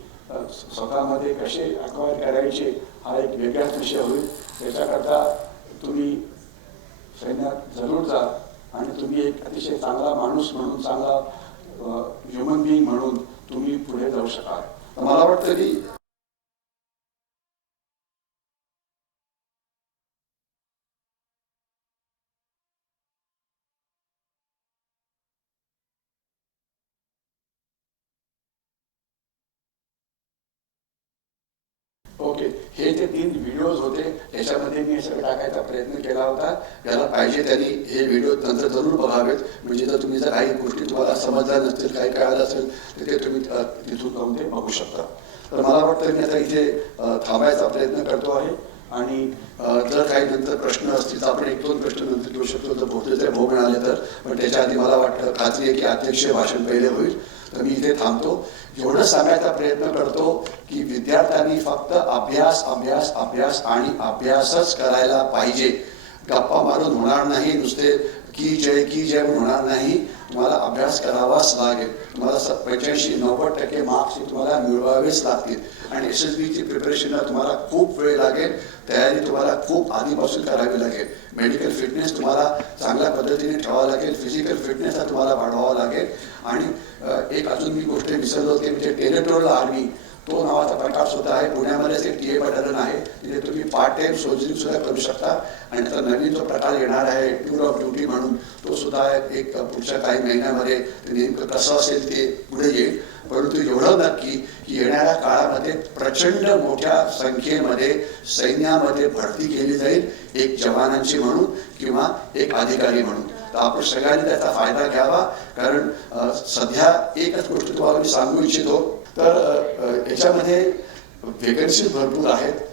स्वतःमध्ये कसे अक्वायर करायचे हा एक वेगळाच विषय होईल. त्याच्याकरता तुम्ही सैन्यात जरूर जा आणि तुम्ही एक अतिशय चांगला माणूस म्हणून चांगला ह्युमन बिईंग म्हणून तुम्ही पुढे जाऊ शकाल. तर मला वाटतं की ओके, हे जे 3 व्हिडिओज होते त्याच्यामध्ये मी हे सगळं टाकायचा प्रयत्न केला होता. याला पाहिजे त्यांनी हे व्हिडिओ नंतर जरूर बघावेत. म्हणजे जर तुम्ही जर काही गोष्टी तुम्हाला समजल्या नसतील काही कळालं असेल तर ते तुम्ही तिथून जाऊन ते बघू शकता. तर मला वाटतं मी आता इथे थांबायचा प्रयत्न करतो आहे. आणि जर काही नंतर प्रश्न असतील तर आपण 1-2 प्रश्न नंतर घेऊ शकतो जर बहुतेक भाऊ मिळाले तर. पण त्याच्या आधी मला वाटतं खात्री आहे की अध्यक्षीय भाषण पहिले होईल. तर मी इथे थांबतो. एवढं सांगायचा प्रयत्न करतो की विद्यार्थ्यांनी फक्त अभ्यास अभ्यास अभ्यास आणि अभ्यासच करायला पाहिजे. गप्पा मारून होणार नाही, नुसते की जय होणार नाही. तुम्हाला अभ्यास करावाच लागेल. तुम्हाला 85-90% मार्क्स तुम्हाला मिळवावेच लागतील. आणि SSBची प्रिपरेशनला तुम्हाला खूप वेळ लागेल. तयारी तुम्हाला खूप आधीपासून करावी लागेल. मेडिकल फिटनेस तुम्हाला चांगल्या पद्धतीने ठेवावा लागेल. फिजिकल फिटनेसला तुम्हाला वाढवावा लागेल. आणि एक अजून मी गोष्ट विसरलो ते म्हणजे टेरिटोरियल आर्मी तो नावाचा प्रकार सुद्धा आहे. पुण्यामध्येच एक TA बटालियन आहे. तिथे तुम्ही पार्ट टाइम सोल्जरिंग सुद्धा करू शकता. आणि आता नवीन जो प्रकार येणार आहे टूर ऑफ ड्युटी म्हणून तो सुद्धा एक पुढच्या काही महिन्यामध्ये नेमकं कसं असेल ते पुढे येईल. परंतु एवढं नक्की की येणाऱ्या काळामध्ये प्रचंड मोठ्या संख्येमध्ये सैन्यामध्ये भरती केली जाईल. एक जवानांची म्हणून किंवा एक अधिकारी म्हणून. तर आपण सगळ्यांनी त्याचा फायदा घ्यावा. कारण सध्या एकच गोष्ट तुम्हाला मी सांगू इच्छितो. तर याच्यामध्ये वेकन्सीज भरपूर आहेत.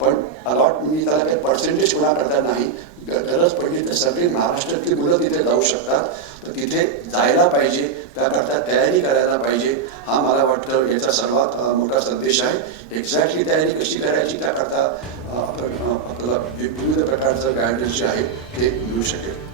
पण अलॉट मी त्याला काही पर्सेंटेज पुन्हा करता नाही. गरज पडली तर सगळी महाराष्ट्रातली मुलं तिथे जाऊ शकतात. तर तिथे जायला पाहिजे. त्याकरता तयारी करायला पाहिजे. हा मला वाटतं याचा सर्वात मोठा संदेश आहे. एक्झॅक्टली तयारी कशी करायची त्याकरता आपल्याला विविध प्रकारचं गायडन्स जे आहे ते मिळू शकेल.